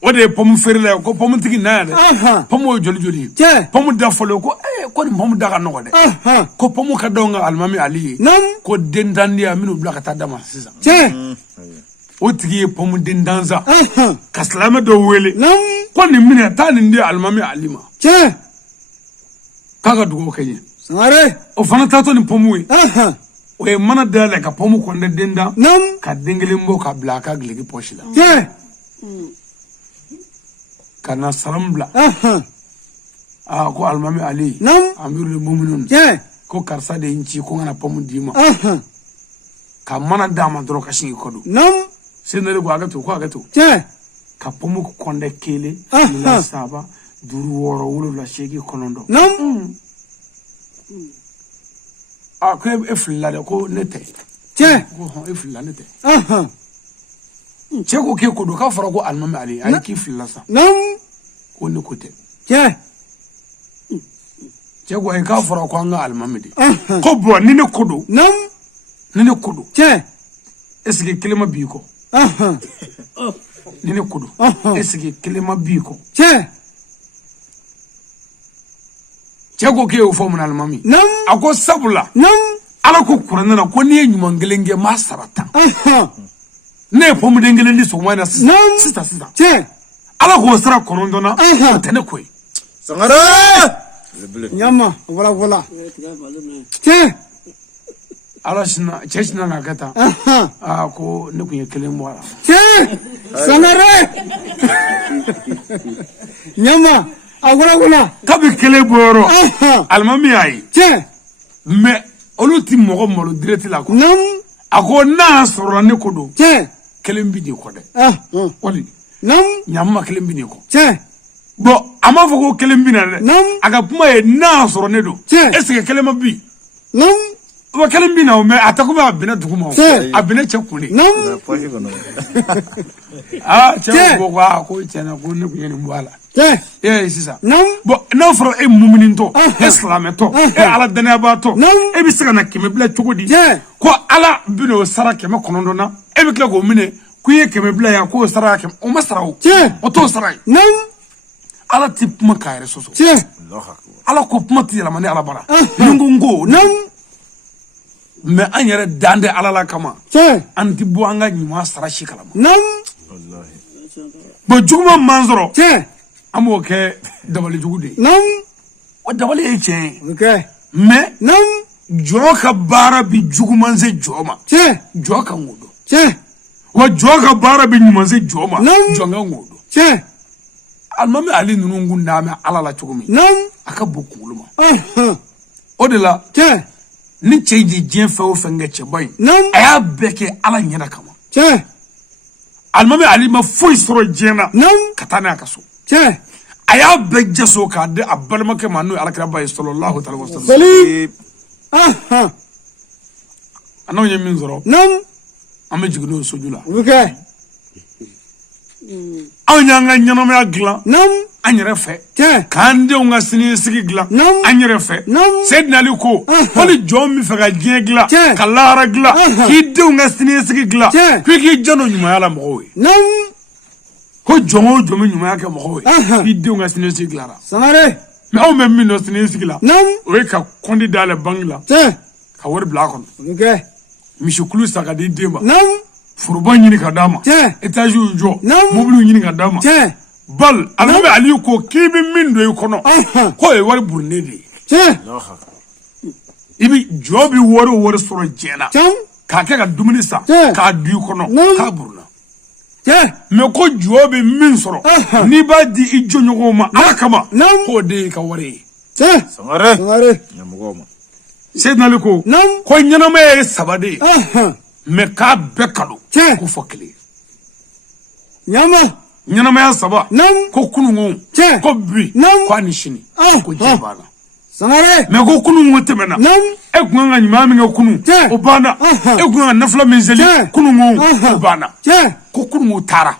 o de pomu ferle ko pomu tigi na ya pomu joli joli pomu da folo ko ko ni pomu daga no de ko pomu ka donga almami ali ko dendandi aminu blaka ta dama sisa o tigi pomu dendanza ka islame do wele ko ni mine ta ni ndi almami alima kaga dugo kenye Sangare o fana tato ni pomu o e mana dale ka pomu ko nde denda ka dengele mbo ka blaka glegi pochila kana sarambla ko almami ali amirul mu'minun ko karsa de inci ko ngana pomu dima ka mana dama dro ka shingi kodu senere ko agato ka pomu ko konde kele la saba duru woro wulu la shegi konondo ko efla de ko nete ko efla nete ko ke ko do ka fara ko almami ali ay ki filla sa ko ne ko te ko ay ka fara ko anga almami de ko bo ni ne kodo ni ne kodo est-ce que kelema bi ko ni ne kodo est-ce que kelema bi ko ko ke o fo mun almami ako sabula ala ko kuranna ko ni nyuma ngelenge ma sarata ne pomu dengele ndi so wana sista ala ko sara korondona tene koy Sangare nyama wala ala shina cheshina na kata ko ne kunye kelemo wala Sangare nyama wala kabi kele boro almami ayi me oluti mogo molo direct la ko ako na soro ne ko do kelembi di ko de wali nyamma kelembi ni ko bo ama foko kelembi na de aga kuma e na soro ne do est ce que kelema bi wa kelen bi na o me atakuba abina duguma abina chekuni nam che ko chena ko ne kunyeni mbala sisa nam bo na foro e muminin to islam to e ala dana ba to e bi sika na keme bla chogodi ko ala bino sara keme konondo na e bi kla ko mine ku ye keme bla ya ko sara keme o masara o to sara nam ala tip ma kayre soso Allah ala ko kuma ti yala mani ala bara ngungo nam me anyere dande ala la kama anti bo anga nyuma sara shikala nam wallahi bo juguma manzoro amo ke dabali jugude nam o dabali e chen okay me nam joka bara bi jugumanze joma joka ngodo wa joka bara bi nyumanze joma jonga ngodo almami ali nunu ngunda me ala la chugumi nam aka bokuluma o de la ni cheji jien fe o fenge che boy aya beke ala nyina kama almami ali ma foi soro jena katana akaso aya begje so ka de abalma ke manu alakra bay sallallahu alaihi wasallam anaw nyemin zoro ame jigno sojula okay anyanga nyanoma ya gla anyere fe kande unga sini sigi gla anyere fe sedna liko wali jomi fe ga gla kalara gla hidde unga sini sigi gla kwiki jano nyuma yala mowe ko jomo nyuma yake mowe hidde unga sini sigi gla samare me o memmi no sini sigi gla we ka kondi dale bangla ka wor blakon okay mishukulu saka de demba furuba nyini ka dama etage jo mobile nyini ka dama bal almabe ali ko kibi min do kono ko e wari burne de ibi jobi wori soro jena ka ke ka dumuni sa ka du kono ka burna me ko jobi min soro ni ba di ijo nyogo ma akama ko de ka wari sangare nyamugoma sedna liko ko nyana me sabade me ka bekalo ko fokli nyama ma ya saba ko kunungu ko bi ko anishini ko jibana sangare me ko kunungu temena e kunanga nyima mi ngakunu o bana e kunanga nafla menzeli kunungu o bana ko kunungu tara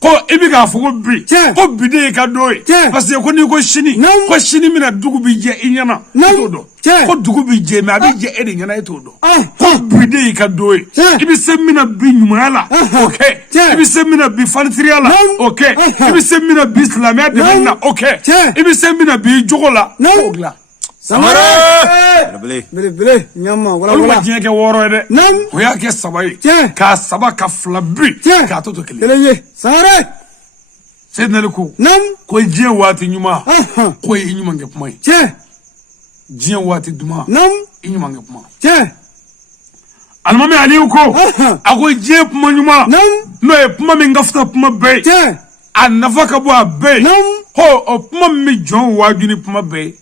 ko ibi ga fugo bi ko bide ka doy parce que ko ni ko shini mina dugu bi je inyana todo ko dugu bi je ma bi je edi nyana todo ko bide ka doy ibi semina bi nyumala okay ibi semina bi faltriala okay ibi semina bi islamia de menna okay ibi semina bi jogola ogla samara bele nyama wala je ke woro de o ya ke sabai ka saba ka flabi ka toto kele samara sedna liko ko je wati nyuma ko yi nyuma nge pumai je wati duma nyuma nge puma almami ali ko ako je puma nyuma no e puma mi ngafta puma be anafa ka bo abe ho o puma mi jon wajuni puma be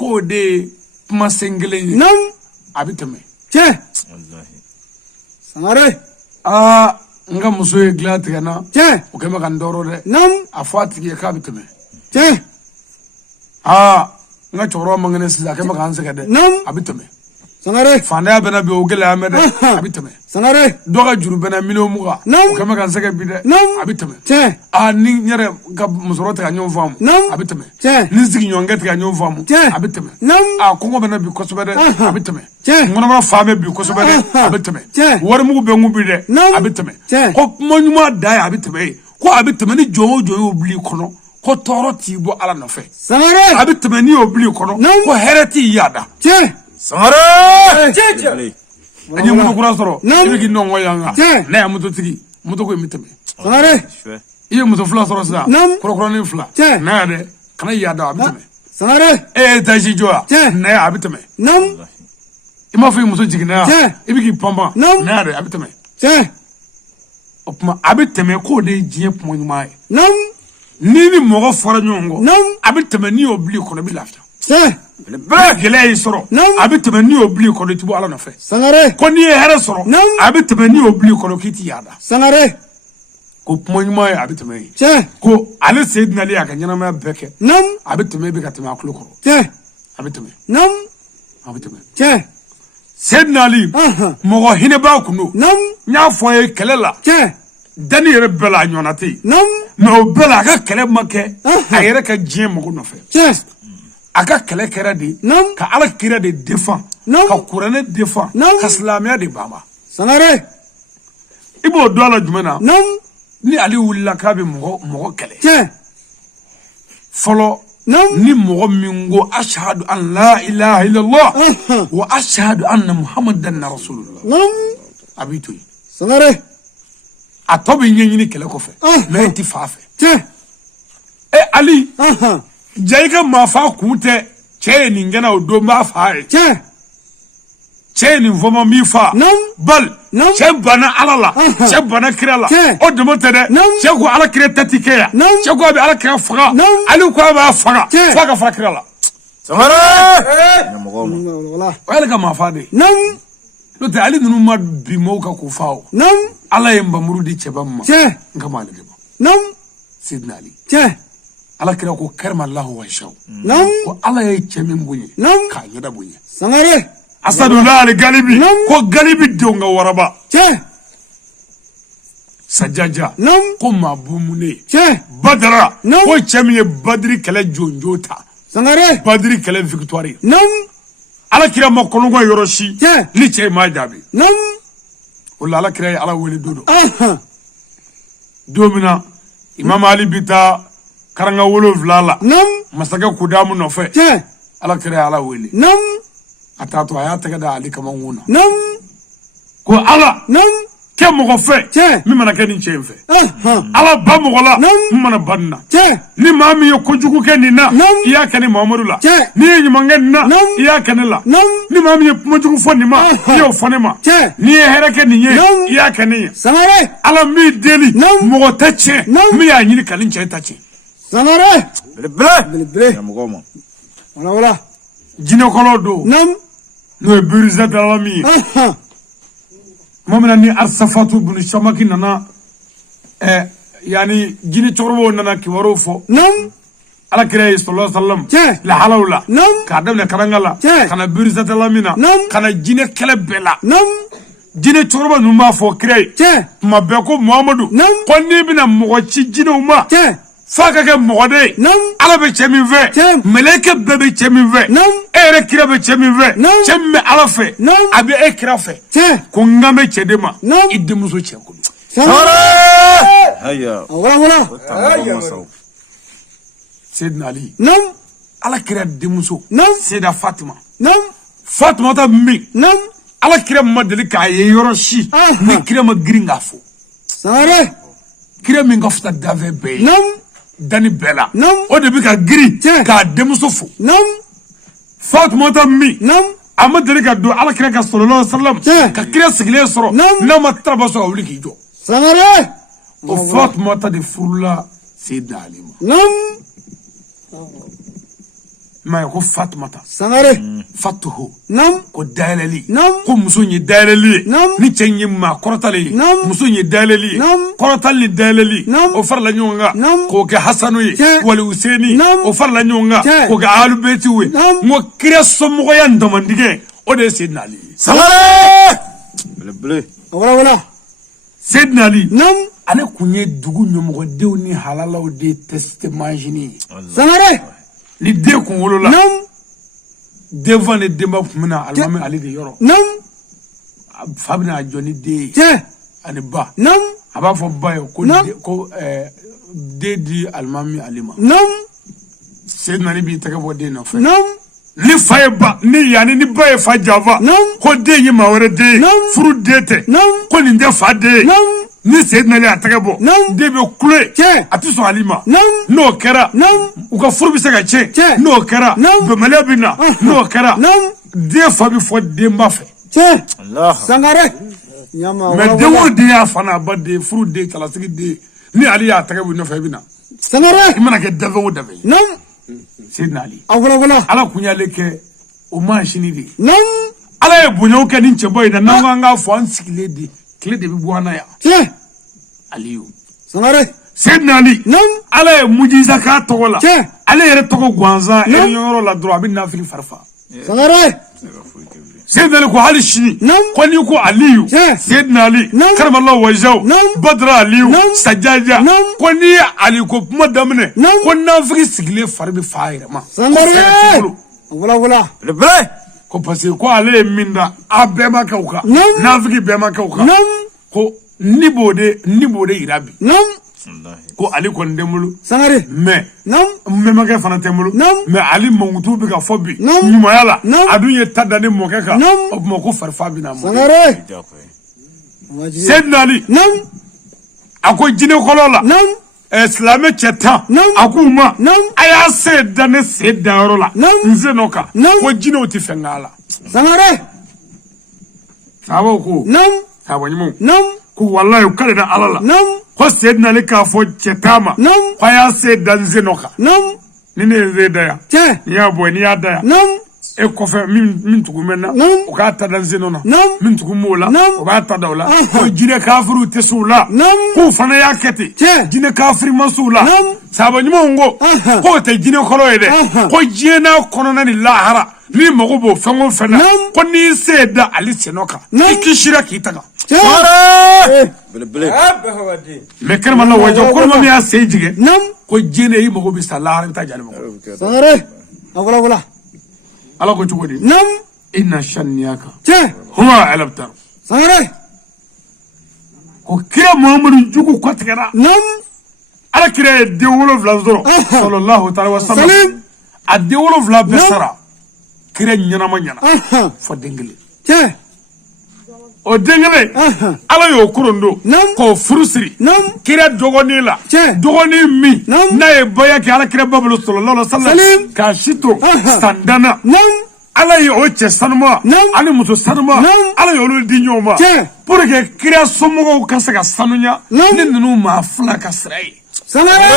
ko de puma sengele abitame wallahi sangare nga muso ye glati kana o kema kan doro de afati ke ka bitame nga choro mangene sila kema kan seka de abitame sangare fanda bena bi o gela amede abitame sangare doga juru bena milo muga o kema kan seka bi de abitame ni nyere ga musoro ta nyon famu abitame ni zigi nyonga ta nyon famu abitame kongo bena bi kosobe de abitame ngona ma fame bi kosobe de abitame wor mugu be ngubi de abitame ko monyuma da abitame ko abitame ni jowo obli kono ko toro ti bo ala no fe sangare abitame ni obli kono ko hereti yada sangare ani muto kura soro ibi ginno ngoyanga na ya muto tigi muto ko mitame sangare iye muto fla soro sa kuro ni fla na ya de kana yada abitame sangare taji joa na ya abitame ima fi muso jigina ibi ki pamba na ya de abitame opma abitame ko de jie pmo nyuma ni mogo fora nyongo abitame ni obli kono bi lafta bra gele soro abitame ni obli kono tibo ala no fe sangare ko ni here soro abitame ni obli kono kiti yada sangare ko pmonnyuma abitame ko ale sayidina ali akanyana ma beke abitame bi katama akulu ko abitame Tiens. Seydina Ali. Mɔgɔ hinɛ b'a kun don. Naam. N y'a fɔ a ye kɛlɛ la. Tiens. Dani yɛrɛ bɛɛ la a ɲɔgɔnna tɛ yen. Naam. Mais o bɛɛ la a ka kɛlɛ ma kɛ. A yɛrɛ ka diɲɛ mɔgɔ nɔfɛ. Tiens. A ka kɛlɛ kɛra de. Naam. Ka Ala kira de défend. Naam. Ka kuranɛ défend. Naam. Ka silamɛya de banba. Sangare. I b'o dɔn a la jumɛn na? Naam. Ni Ali wulila k'a bɛ mɔgɔ kɛlɛ. Tiens. Fɔlɔ. Naam. Ni mɔgɔ min ko ashhadu an la ilaha illallah wa ashhadu anna muhammadan rasulullah. Naam. A b'i to yen. Sangare. A tɔ bɛ ɲɛɲini kɛlɛ kɔfɛ. Mais e ti fa fɛ. Tiens. Ali. Ja i ka maafa kun tɛ cɛ ye nin kɛnɛ o don b'a fa ye. Tiens. Cɛ ye nin fɔ ma b'i fa. Naam. Bal. Naam. Cɛ banna Ala la. Cɛ banna kira la. Tiens. O dama tɛ dɛ. Naam. Cɛ ko Ala kira ta ti kɛ yan. Naam. Cɛ ko a bɛ Ala kira faga. Naam. Ali ko a b'a faga. Tiens. F'a ka fara kira la. Sangare. Ɲɛmɔgɔ ma. Voilà. O y'ale ka maafa de ye. Naam. N'o tɛ Ali ninnu ma bi mɔɔw ka k'u fa o. Naam. Ala ye nbamuru di cɛba min ma. Tiens. N ka m'ale de ma. Naam. Seydina Ali. Tiens. Ala kira ko karimallahu wajhahu. Naam. Ko Ala ye cɛ min bonya. Naam. K'a ɲɛda bonya. Sangare. Asadu laali galibi. Naam. Ko galibi denw ka waraba. Tiens. Sajaja. Naam. Ko maa bumune. Tiens. Badara. Naam. Ko cɛ min ye Badiri kɛlɛ jɔnjɔn ta. Sangare. Badiri kɛlɛ victoire. Naam. Ala kira ma kɔnɔgɔ yɔrɔ si. Tiens. Ni cɛ in m'a jaabi. Naam. O la Ala kira ye Ala wele don dɔ. Don min na Imam Ali bi taa karanga 7 la. Naam. Masakɛ Kudamu nɔfɛ. Tiens. Ala kira ye Ala wele. Naam. A t'a to a y'a tɛgɛ da Ali kama ŋun na. Naam. Ko Ala. Naam. Kɛ mɔgɔ fɛ. Tiens. Min mana kɛ nin cɛ in fɛ. Ala ba mɔgɔ la. Naam. Min mana ba nin na. Tiens. Ni maa min ye kojugu kɛ nin na. Naam. I y'a kɛ ni Mamadu la. Tiens. N'i ye ɲuman kɛ nin na. Naam. I y'a kɛ ne la. Naam. Ni maa min ye kumajugu fɔ nin ma. I y'o fɔ ne ma. Tiens. N'i ye hɛrɛ kɛ nin ye. Naam. I y'a kɛ ne ye. Sangare. Ala min deli. Naam. Mɔgɔ tɛ tiɲɛ. Naam. Min y'a ɲini ka nin cɛ in ta tiɲɛ. Sangare. Belebele. Ɲɛmɔgɔ ma. Voilà, voilà. Jinɛkɔlɔw don. Naam. N'o ye Birizat Alami ye. Tuma min na ni Arsafatu bunu Samaki nana yani jinɛ cɛkɔrɔbaw nana kibaruw fɔ. Naam. Ala kira ye sallallahu alaihi wasallam. Tiens. Lahalaw la. Naam. K'a daminɛ karanga la. Tiens. Ka na Birizat Alami na. Naam. Ka na jinɛ kɛlɛ bɛɛ la. Naam. Jinɛ cɛkɔrɔba ninnu b'a fɔ kira ye. Tiens. Tuma bɛɛ ko Muhamadu. Naam. Ko n'i bɛna mɔgɔ ci jinɛw ma. Tiens. F'a ka kɛ mɔgɔ de ye. Naam. Ala bɛ cɛ min fɛ. Tiens. Mɛlɛkɛ bɛɛ bɛ cɛ min fɛ. Naam. E yɛrɛ kira bɛ cɛ min fɛ. Naam. Cɛ min bɛ Ala fɛ. Naam. A bɛ e kira fɛ. Tiens. Ko n kan bɛ cɛ de ma. Naam. I denmuso cɛ ko. Sangare. Haya. Voilà, voilà. Seydina Ali. Naam. Ala kira denmuso. Naam. Seyda Fatima. Naam. Fatima ta min. Naam. Ala kira ma deli k'a ye yɔrɔ si. Ni kira ma girin k'a fɔ. Sangare. Kira min ka fisa danfɛn bɛɛ ye. Naam. Dani bɛɛ la. Naam. O de bɛ ka girin. Tiens. K'a denmuso fo. Naam. Fatima ta min. Naam. A ma deli ka don Ala kira ka sallallahu alaihi wasallam. Tiens. Ka kira sigilen sɔrɔ. Naam. N'a ma taraba sɔrɔ ka wuli k'i jɔ. Sangare. O Fatima ta de furula Seydina Ali ma. Naam. Mɛ ko Fatima ta. Sangare. Fatuhu. Naam. Ko dayɛlɛli. Naam. Ko muso in ye dayɛlɛli ye. Naam. Ni cɛ in ye maa kɔrɔtali ye. Naam. Muso in ye dayɛlɛli ye. Naam. Kɔrɔtali ni dayɛlɛli. Naam. O farala ɲɔgɔn kan. Naam. K'o kɛ Hasanu ye. Tiens. Wali Useni. Naam. O farala ɲɔgɔn kan. Tiens. K'o kɛ Alubetiw ye. Naam. N ko kira somɔgɔya ndamandigɛ o de ye Seydina Ali ye. Sangare. Belebele. Voilà, voilà. Seydina Ali. Naam. Ale kun ye dugu ɲɛmɔgɔdenw ni halalaw de tɛsitemazini ye. Sangare. Ni den kun wolola. Naam. Denfa ni denba kun bɛna alimami Ali de yɔrɔ. Naam. Fa bɛna a jɔ ni den ye. Tiens. Ani ba. Naam. A b'a fɔ ba ye ko Naam. den di alimami Ali ma. Naam. Seydina Ali b'i tɛgɛ bɔ den nɔfɛ. Naam. Ni fa ye ba ni ba ye fa janfa. Naam. Ko den ye maa wɛrɛ den ye. Naam. Furu den tɛ. Naam. Ko nin tɛ fa den ye. Naam. Ni Seydina Ali y'a tɛgɛ bɔ. Naam. Den bɛ kule. Tiens. A tɛ sɔn Ali ma. Naam. N'o kɛra. Naam. U ka furu bɛ se ka tiɲɛ. Tiens. N'o kɛra. Naam. Bɛnbaliya bɛ na. N'o kɛra. Naam. Den fa bɛ fɔ denba fɛ. Tiens. Allah. Sangare. Nyama. Mais den o den y'a fa n'a ba den furu den cɛlasigi den ni Ali y'a tɛgɛ bɔ nɔfɛ i bɛ na. Sangare. I mana kɛ dafɛn o dafɛn ye. Naam. Seydina Ali. Voilà, voilà. Ala kun y'ale kɛ o mansini de ye. Naam. Ala ye bonyaw kɛ ni cɛbɔ in na n'an k'an k'a fɔ an sigilen de tile de bɛ bɔ an na yan. Tiens. Aliyu. Sangare. Seydina Ali. Naam. Ala ye mujiza k'a tɔgɔ la. Tiens. Ale yɛrɛ tɔgɔ gansan yɔrɔ la dɔrɔn a bɛ nafili farifa. Sangare. Sayyidina Ali ko hali shini ko ni ko Aliyu Sayyidina Ali karamallahu wajhahu Badra Aliyu Sajaja ko ni Ali ko kuma damne ko na figi sigile farbi faayira ma Sangare wala ko parce ko ale minda abema kauka na figi bema kauka ko nibode irabi ko Ali ko ndemulu Sangare mais mema fana temulu mais Ali mangutu bi ka fobi nyumayala adunye tadane mokeka o moko farfa bi na mo Sangare Sayyidina Ali ako jine kolola islame cheta akuma aya sedane sedaro nzenoka ko jine otifengala Sangare sabo ko sabo nyimo ko wallahi kale da alala ko Sayyidina Ali ka fo chetama ko aya sedan zenoka nine zedaya ya boy ni adaya e ko fe min tugumena o ka ta dan zenona min tugumola o ba ta dawla ko jine kafiru tesula ko fana ya kete jine kafiri masula sabo nyimo ngo ko te jine kolo ede ko jina kono na ni lahara ni mago bo fango fana ko ni seda Ali senoka ikishira kitaka me kerma la wajo ko ma ya sejige ko jine yi mago bi salahara ta jale mo Sangare wala ala ko chugodi inna shanniyaka huwa alabtar Sangare ko kira Muhammadu jugu ko tigara ala kira de wolo zoro sallallahu ta'ala wa sallam ade wolo vla besara kira nyana ma nyana fo dengele o dengele ala yo kurondo ko furusiri kira dogoni la dogoni mi na e boya ki ala kira babulu sallallahu alaihi wasallam ka shito sandana ala yo che sanuma ali muso sanuma ala yo lu dinyoma pour que kira somogo ka se ka sanunya ni nunu ma fla ka srai Sangare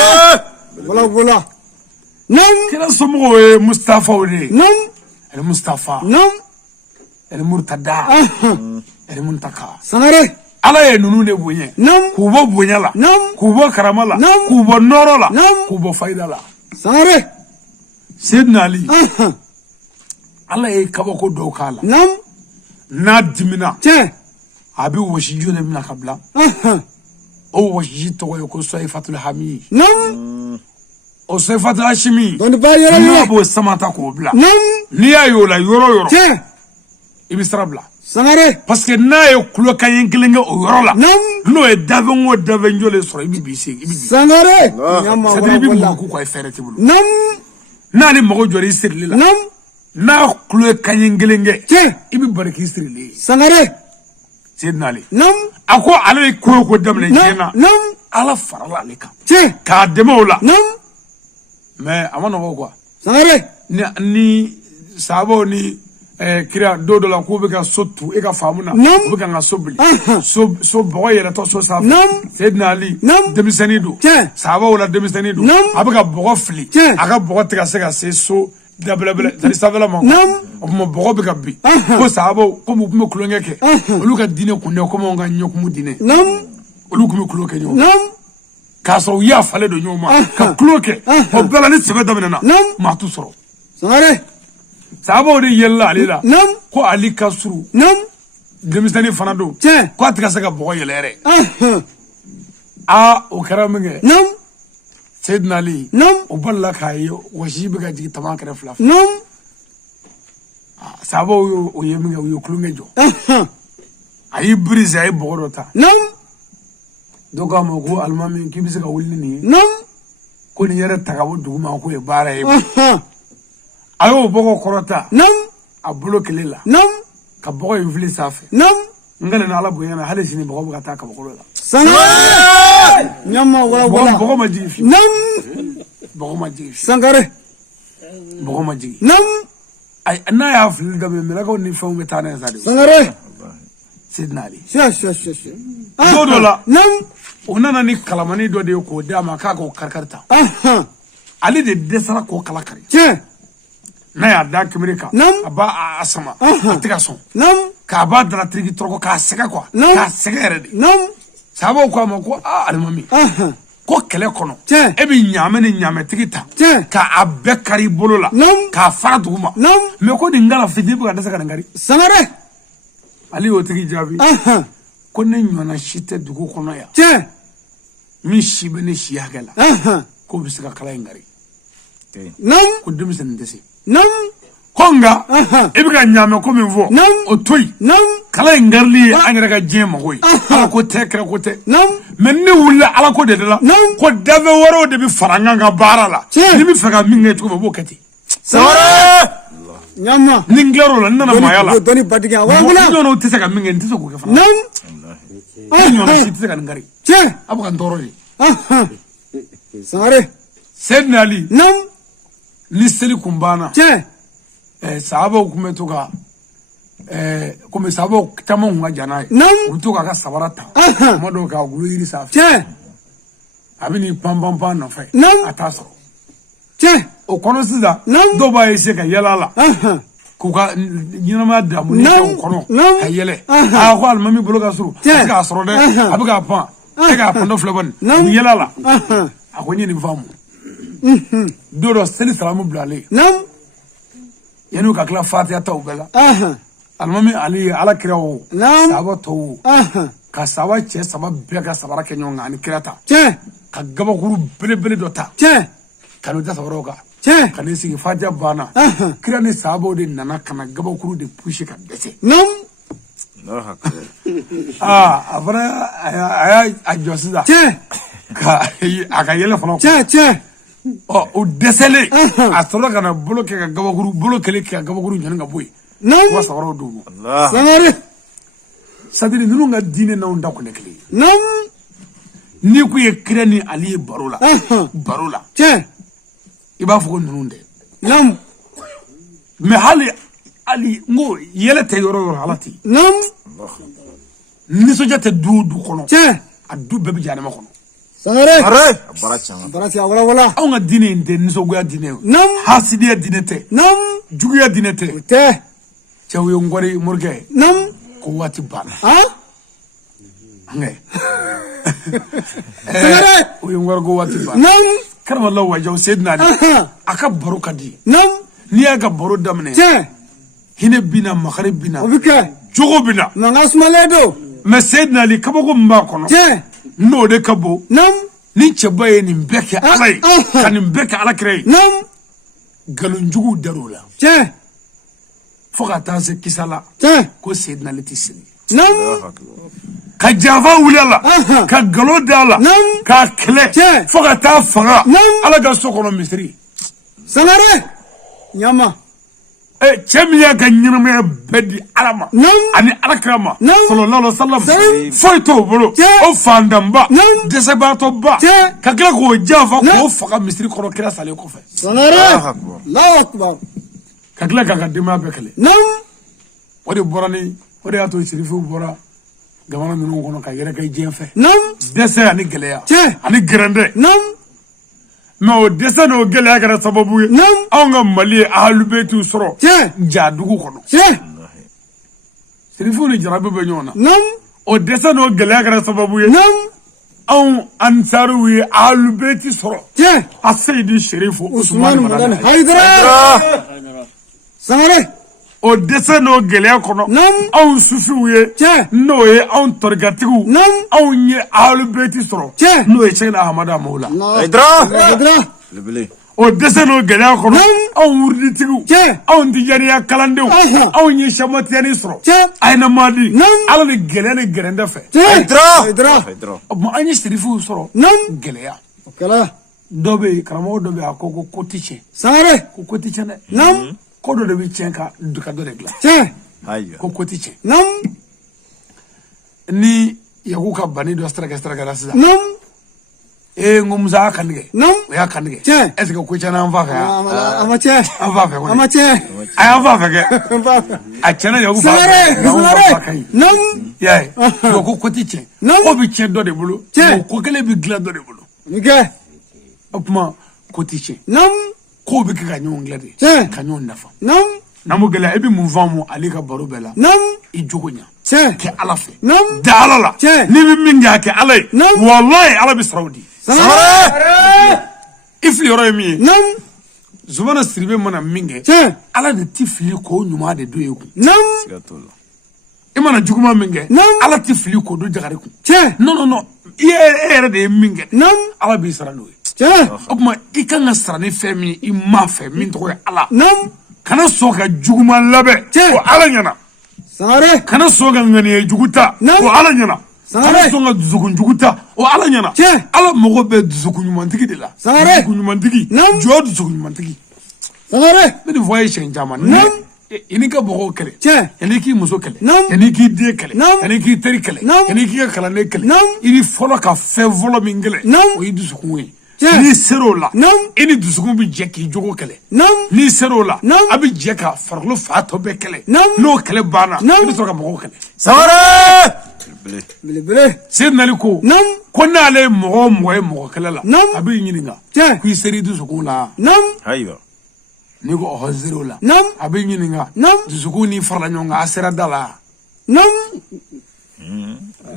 wala kira somogo e Mustafa wode el Mustafa el Murtada el Muntaka Sangare ala ye nunu ne bonye ku bo bonya la ku bo karama la ku bo noro la ku bo faida la Sangare Sayyidina Ali ala ye kabako do kala na dimina abi woshi jone mina kabla o woshi to ko Sayfatul Hami o Sayfatul Hashimi don ba yoro ni bo samata ko bla ni ayo la yoro ibi sarabla Sangare parce que na ye kulo kayen kelenge o yoro la no e davengo davenjole soro ibi bisi Sangare nyama wala ko ko fere tibulu na ni mogo jori sirli la na kulo kayen kelenge ibi barki sirli Sangare Sayyidina Ali ako ale ko damle jena ala farala ale kan ka demola mais amana ko quoi Sangare ni sabo ni kira dodo la ko be ka sotu e ka famuna o be ka sobli so boy yera to so sa Sayyidina Ali demisani do sabo wala demisani do abaka bogo fli aka bogo tika se ka se so dablabla tali sabela ma o mo bogo be ka bi ko sabo ko mu kuma kulonge ke olu ka dine kunne ko mo nga nyokumu dine olu kuma kuloke nyo ka so ya fale do nyoma ka kuloke o bela ni sebe damena ma tu soro Sangare sabo de yella alila ko Ali kasuru demisani fana do ko atika se ka bogo yelere o karamenge Sayyidina Ali o balla kayo washi biga jigi tamakare flaf sabo o yeminga o kulunge jo ayi brise ayi bogorota doka mo ko almami kibise ka wulni ni ko ni yara tagabo duguma ko e bara e ayo bogo korota a bolo kelela ka bogo invli safe ngana na ala boyana hale sini bogo ka ta ka bogo la Sangare nyama wala bogo ma jigi bogo ma jigi Sangare bogo ma jigi ay na ya fili da me la ko ni fon be tane sa de Sangare Sayyidina Ali dodo la onana ni kalamani do de ko dama ka ko karkarta Ali de desara ko kala kare na ya da kimirika aba asama atika son ka ba dara trigi troko ka sega kwa ka sega rede sabo ko ma ko almami ko kɛlɛ kɔnɔ e bɛ ɲaamɛ ni ɲaametigi ta k'a bɛɛ kari i bolo la k'a fara duguma mais ko nin ngala fitini bɛ ka dɛsɛ ka nin kari Sangare ale y'o tigi jaabi ko ne ɲɔgɔnna si tɛ dugu kɔnɔ yan min si bɛ ne si hakɛ la ko bɛ se ka kala in kari ko denmisɛnnin tɛ se ko nka e bɛ ka ɲaamɛ ko min fɔ o to yen kala in karili ye an yɛrɛ ka diɲɛ mago ye ala ko tɛ kɛra ko tɛ mais ne wulila ala ko de la ko dafɛ wɛrɛw de bɛ fara n kan ka baara la ni bɛ fɛ ka min kɛ cogo min o b'o kɛ ten Nyama ni n tilar'o la n nana maaya la doni badigi wa mɔgɔ ɲɔgɔnw tɛ se ka min kɛ n tɛ se k'o kɛ fana ɲɔgɔn si tɛ se ka nin kari a bɛ ka n tɔɔrɔ de Sangare Seydina Ali ni seli kun banna sahabaw kun bɛ to ka komi sahabaw caman kun ka jan n'a ye u bɛ to k'a ka sabara ta tuma dɔw k'a gulon yiri sanfɛ a bɛ n'i pan nɔfɛ a t'a sɔrɔ o kɔnɔ sisan dɔw b'a essayer ka yɛlɛ a la k'u ka ɲɛnamaya damunɛ kɛ o kɔnɔ ka yɛlɛ ko alimami bolo ka surun a tɛ k'a sɔrɔ dɛ a bɛ k'a pan e k'a pan dɔ filɛ bani u yɛlɛ a la a ko n ye nin faamu don dɔ seli salamu bilalen yanni u ka tila fatiha taw bɛɛ la alimami ali ye ala kira o sahaba tɔw o ka sahaba cɛ saba bɛɛ ka sabara kɛ ɲɔgɔn kan ani kira ta ka gabakuru belebele dɔ ta ka n'o da sabaraw kan ka n'i sigi fatiha banna kira ni sahabaw de nana ka na gabakuru de pushe ka dɛsɛ a fana a y'a jɔ sisan a ka yɛlɛ fana o dɛsɛlen a sɔrɔla ka na bolo kɛ ka gabakuru bolo kelen kɛ ka gabakuru ɲɔni ka bɔ yen wa sabaraw d'u ma sadiri ninnu ka diinɛ n'anw ta kun tɛ kelen ye n'i ko ye kira ni ali ye baro la i b'a fɔ ko ninnu tɛ mais hali n ko yɛlɛ tɛ yɔrɔ yɔrɔ ala tɛ nisɔndiya tɛ du o du kɔnɔ a du bɛɛ bɛ jahanama kɔnɔ Sangare bara ci wala wala anw ka diinɛ in tɛ nisɔngoya diinɛ ye hasidiya diinɛ tɛ juguya diinɛ tɛ cɛw ye n kɔri morikɛ ko waati banna o ye n kɔri ko waati banna karamala wajaw Seydina Ali a ka baro ka di n'i y'a ka baro daminɛ hinɛ bina makari bina jogo bina mais Seydina Ali kabako min b'a kɔnɔ n'o de ka bon ni cɛba ye nin bɛɛ kɛ ala ye ka nin bɛɛ kɛ alakira ye nkalonjuguw dar'o la fo ka taa se kisa la ko Seydina Ali tɛ seli ka janfa wuli a la ka nkalon da a la k'a kɛlɛ fo ka taa fanga ala ka so kɔnɔ misiri Sangare Nyama cɛ min y'a ka ɲɛnamaya bɛɛ di ala ma ani alakira ma sallallahu alaihi wasallam foyi t'o bolo o fandanba dɛsɛbaatɔba ka tila k'o janfa k'o faga misiri kɔnɔ kira salen kɔfɛ Allahu akbar ka tila k'a ka denbaya bɛɛ kɛlɛ o de y'a to sirifiw bɔra jamana ninnu kɔnɔ ka yɛrɛkɛ diɲɛ fɛ dɛsɛ ani gɛlɛya ani gɛrɛndɛ mais o dɛsɛ n'o gɛlɛya kɛra sababu ye anw ka Mali ye ahalubɛtiw sɔrɔ jadugu kɔnɔ sirifiw ni jarabi bɛ ɲɔgɔn na o dɛsɛ n'o gɛlɛya kɛra sababu ye anw ansariw ye ahalubɛti sɔrɔ a Seyidi Serifu Usumani Madani Hayidara Sangare o dɛsɛ n'o gɛlɛya kɔnɔ anw sufiw ye n'o ye anw tɔrikatigiw anw ye ahalubɛti sɔrɔ n'o ye Seyidina Ahamadu Amawula o dɛsɛ n'o gɛlɛya kɔnɔ anw wuriditigiw anw tijaniya kalandenw anw ye samatiyani sɔrɔ ayina madi ala ni gɛlɛya ni gɛrɛndɛ fɛ an ye sirifiw sɔrɔ gɛlɛya dɔ bɛ yen karamɔgɔ dɔ bɛ yen a ko ko tɛ tiɲɛ ko tɛ tiɲɛ dɛ ko dɔ de bɛ tiɲɛ ka dɔ de dilan ko tɛ tiɲɛ ni yaku ka bani dɔ sirakɛra sisan n ko Musa y'a kantigɛ o y'a kantigɛ est ce que ko tiɲɛna an fa fɛ yan a ma tiɲɛ an fa fɛ kɔni a ma tiɲɛ a y'an fa fɛ kɛ a tiɲɛna yaku fa ka ɲi i y'a ye ko tɛ tiɲɛ ko bɛ tiɲɛ dɔ de bolo ko kelen bɛ dilan dɔ de bolo o tuma ko tɛ tiɲɛ ko bɛ kɛ ka ɲɔgɔn dilan de ka ɲɔgɔn nafa n'an m'o gɛlɛya i bɛ mun faamu ale ka baro bɛɛ la i jogo ɲa kɛ ala fɛ da ala la n'i bɛ min kɛ a kɛ ala ye walayi ala bɛ saraw di Sangare ifli yɔrɔ ye min ye nam Zumana Siribe mana min kɛ tiɲɛ Ala de ti fili k'o ɲuman de don ye kun nam Siga t'o la. I mana juguman min kɛ Nam. Ala ti fili k'o don Jakare kun tiɲɛ non i yɛrɛ de ye min kɛ nam Ala b'i sara n'o ye tiɲɛ o tuma i kan ka sara ni fɛn min i ma fɛ min tɔgɔ ye Ala nam kana sɔn ka juguman labɛn Tiɲɛ. o Ala ɲɛna Sangare kana sɔn ka ŋaniya jugu ta Nam. o Ala ɲɛna Sangare. kana sɔn ka dusukun jugu ta o Ala ɲɛna Tiɲɛ. Ala mago bɛ dusukun ɲumantigi de la Sangare. dusukun ɲumantigi Nam. jɔ dusukun ɲumantigi Sangare ne nin fɔ a ye siɲɛ caman Nam. i ni ka mɔgɔw kɛlɛ Tiɲɛ. yanni i k'i muso kɛlɛ Nam. yanni i k'i den kɛlɛ Nam. yanni i k'i teri kɛlɛ Nam. yanni i k'i ka kalanden kɛlɛ Nam. i ni fɔlɔ ka fɛn fɔlɔ min kɛlɛ Nam. o ye dusukun ye Tiɲɛ. n'i ser'o la Nam. i ni dusukun bɛ jɛ k'i jogo kɛlɛ nam n'i ser'o la Nam. a bɛ jɛ ka farikolo fa tɔ bɛɛ kɛlɛ Nam. n'o kɛlɛ banna Nam. i bɛ sɔrɔ ka mɔgɔw kɛlɛ Sangare belebele. belebele Seydina Ali ko nam ko n'ale ye mɔgɔ o mɔgɔ ye mɔgɔ kɛlɛ la Nam. a b'i ɲininka Tiɲɛ. ko i seri dusukun la nam Ayiwa. n'i ko ɔhɔ ser'o la nam a b'i ɲininka Nam. dusukun n'i farala ɲɔgɔn kan a sera da la nam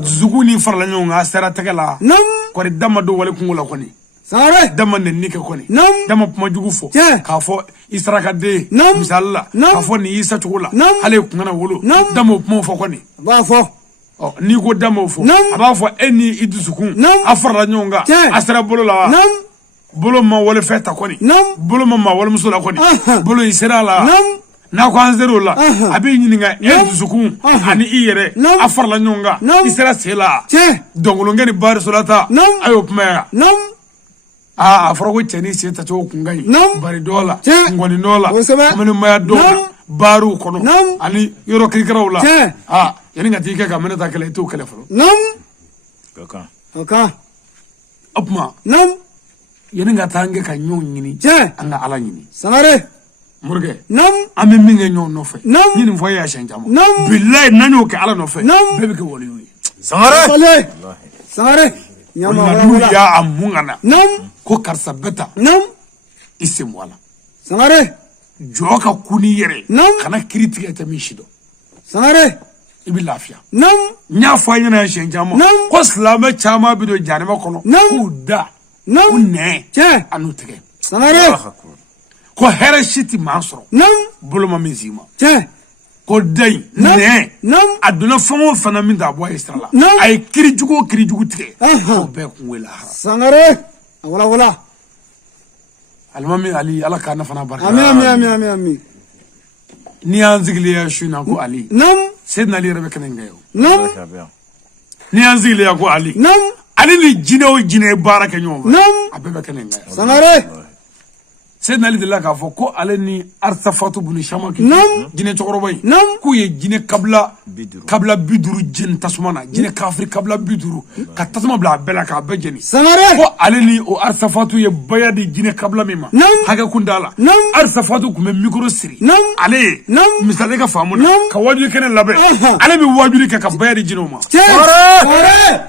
dusukun n'i farala ɲɔgɔn kan a sera tɛgɛ la nam kɔni dama don wale kungo la kɔni Sangare dama nɛni kɛ kɔni Nam. dama kuma jugu fɔ Tiɲɛ. k'a fɔ i sarakaden Nam. misali la Nam. k'a fɔ nin y'i sacogo la Nam. hali kun kana wolo Nam. dama o kumaw fɔ kɔni b'a fɔ ɔ n'i ko dama o fɔ Nam. a b'a fɔ e ni i dusukun Nam. a farala ɲɔgɔn kan Tiɲɛ. a sera bolo la wa nam bolo ma walefɛn ta kɔni Nam. bolo ma walimuso la kɔni Ahan. bolo i sera a la nam n'a ko an ser'o la Ahan. a b'i ɲininka e Nam. dusukun Ahan. ani i yɛrɛ Nam. a farala ɲɔgɔn kan Nam. i sera sen la Tiɲɛ. dɔnkolonkɛ ni barisolata Nam. a y'o kuma yan nam a fɔra ko cɛ ni sen tacogo kun ka ɲi Nam. bari dɔ la Tiɲɛ. ngɔni dɔ la Kosɛbɛ. kamalenmaya dɔw la Nam. baariw kɔnɔ Nam. ani yɔrɔ kirikiraw la Tiɲɛ. yanni ka t'i kɛ ka minɛ ta kɛlɛ i t'o kɛlɛ fɔlɔ nam Ka kan. o kan o tuma nam yanni ka taa an kɛ ka ɲɔgɔn ɲini Tiɲɛ. an ka ala ɲini Sangare morikɛ nam an bɛ min kɛ ɲɔgɔn nɔfɛ Nam. n ye nin fɔ e y'a siɲɛ caman Nam. bilayi n'an y'o kɛ ala nɔfɛ Nam. bɛɛ bɛ kɛ waliyu ye Sangare. Fale Sangare ɲama n'u wala y'a mun ka na nam ko karisa bɛ ta nam i sen bɔ a la Sangare jɔ ka ku n'i yɛrɛ Nam. kana kiiri tigɛ i tɛ min si dɔn Sangare i bɛ lafiya nam n y'a fɔ a ɲɛna yan siɲɛ caman Nam. ko silamɛ caman bɛ don janima kɔnɔ Nam. k'u da Nam. u nɛn Tiɲɛ. an'u tɛgɛ Sangare ko hɛrɛ si tɛ maa sɔrɔ nam bolo ma min s'i ma Tiɲɛ. ko dayi Nam. nɛn nam a donna fɛn o fɛn na min t'a bɔ a ye sira la Nam. a ye kiiri jugu o kiiri jugu tigɛ Ahan. o bɛɛ kun ye lahara Sangare a wala alimami ali ala k'a nafa n'a barika ami ami ami ami ami n'i y'an sigilen yan su in na ko ali nam Seydina Ali yɛrɛ bɛ kɛnɛ in kɛ o nam n'i y'an sigilen yan ko ali nam ale ni jinɛ o jinɛ ye baara kɛ ɲɔgɔn fɛ nam a bɛɛ bɛ kɛnɛ in kɛ yan Sangare Seydina Ali delila k'a fɔ ko ale ni Arsafatu buni Shamaki Nam. jinɛ cɛkɔrɔba in Nam. k'u ye jinɛ kabila 50 jeni tasuma na jinɛ kafiri kabila 50 ka tasuma bila a bɛɛ la k'a bɛɛ jeni Sangare ko ale ni o Arsafatu ye baya di jinɛ kabila min ma Nam. hakɛ kun t'a la Nam. Arsafatu kun bɛ mikoro siri Nam. ale ye Nam. misali ka faamu na Nam. ka wajuli kɛnɛ labɛn Ahan. ale bɛ wajuli kɛ ka baya di jinɛw ma Tiɲɛ. Sangare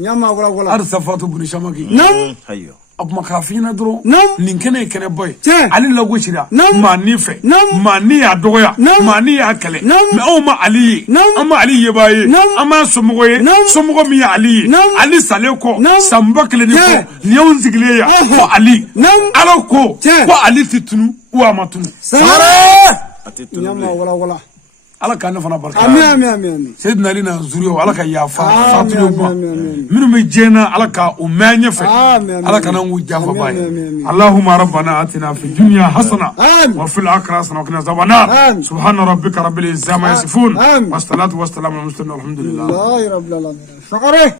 ɲama wala Arsafatu buni Shamaki nam Ayiwa. a kuma k'a f'i ɲɛna dɔrɔn Nam. nin kɛnɛ ye kɛnɛba ye Tiɲɛ. ale lagosira Nam. maa ni fɛ Nam. maa ni y'a dɔgɔya Nam. maa ni y'a kɛlɛ Nam. mɛ anw ma ali ye Nam. an ma ali yebaa ye Nam. an b'a somɔgɔ ye Nam. somɔgɔ min ye ali ye Nam. ali salen kɔ Nam. san ba kelen ni kɔ Tiɲɛ. nin y'anw sigilen yan Ahan. ko ali Nam. ala ko Tiɲɛ. ko ali tɛ tunu wa a ma tunu Sangare A tɛ tunu ɲama bilen. wala ala k'an ne fana barika ami ami ami ami Seydina Ali n'a zuriyaw ala ka yafa Amin, fatulenw ma amin, amin. minnu bɛ diɲɛ na ala ka o mɛn ɲɛfɛ Amin, amin. ala kana k'u janfaba Amin, ye amin, amin. allahumma rabbana atina fi dunya hasana Amin. wa fil akhirati hasana wa qina adhaban nar Amin. subhana rabbika rabbil izzati amma yasifun Amin. wassalatu wassalamu ala mursalin walhamdulillah wallahi rabbil alamin Sangare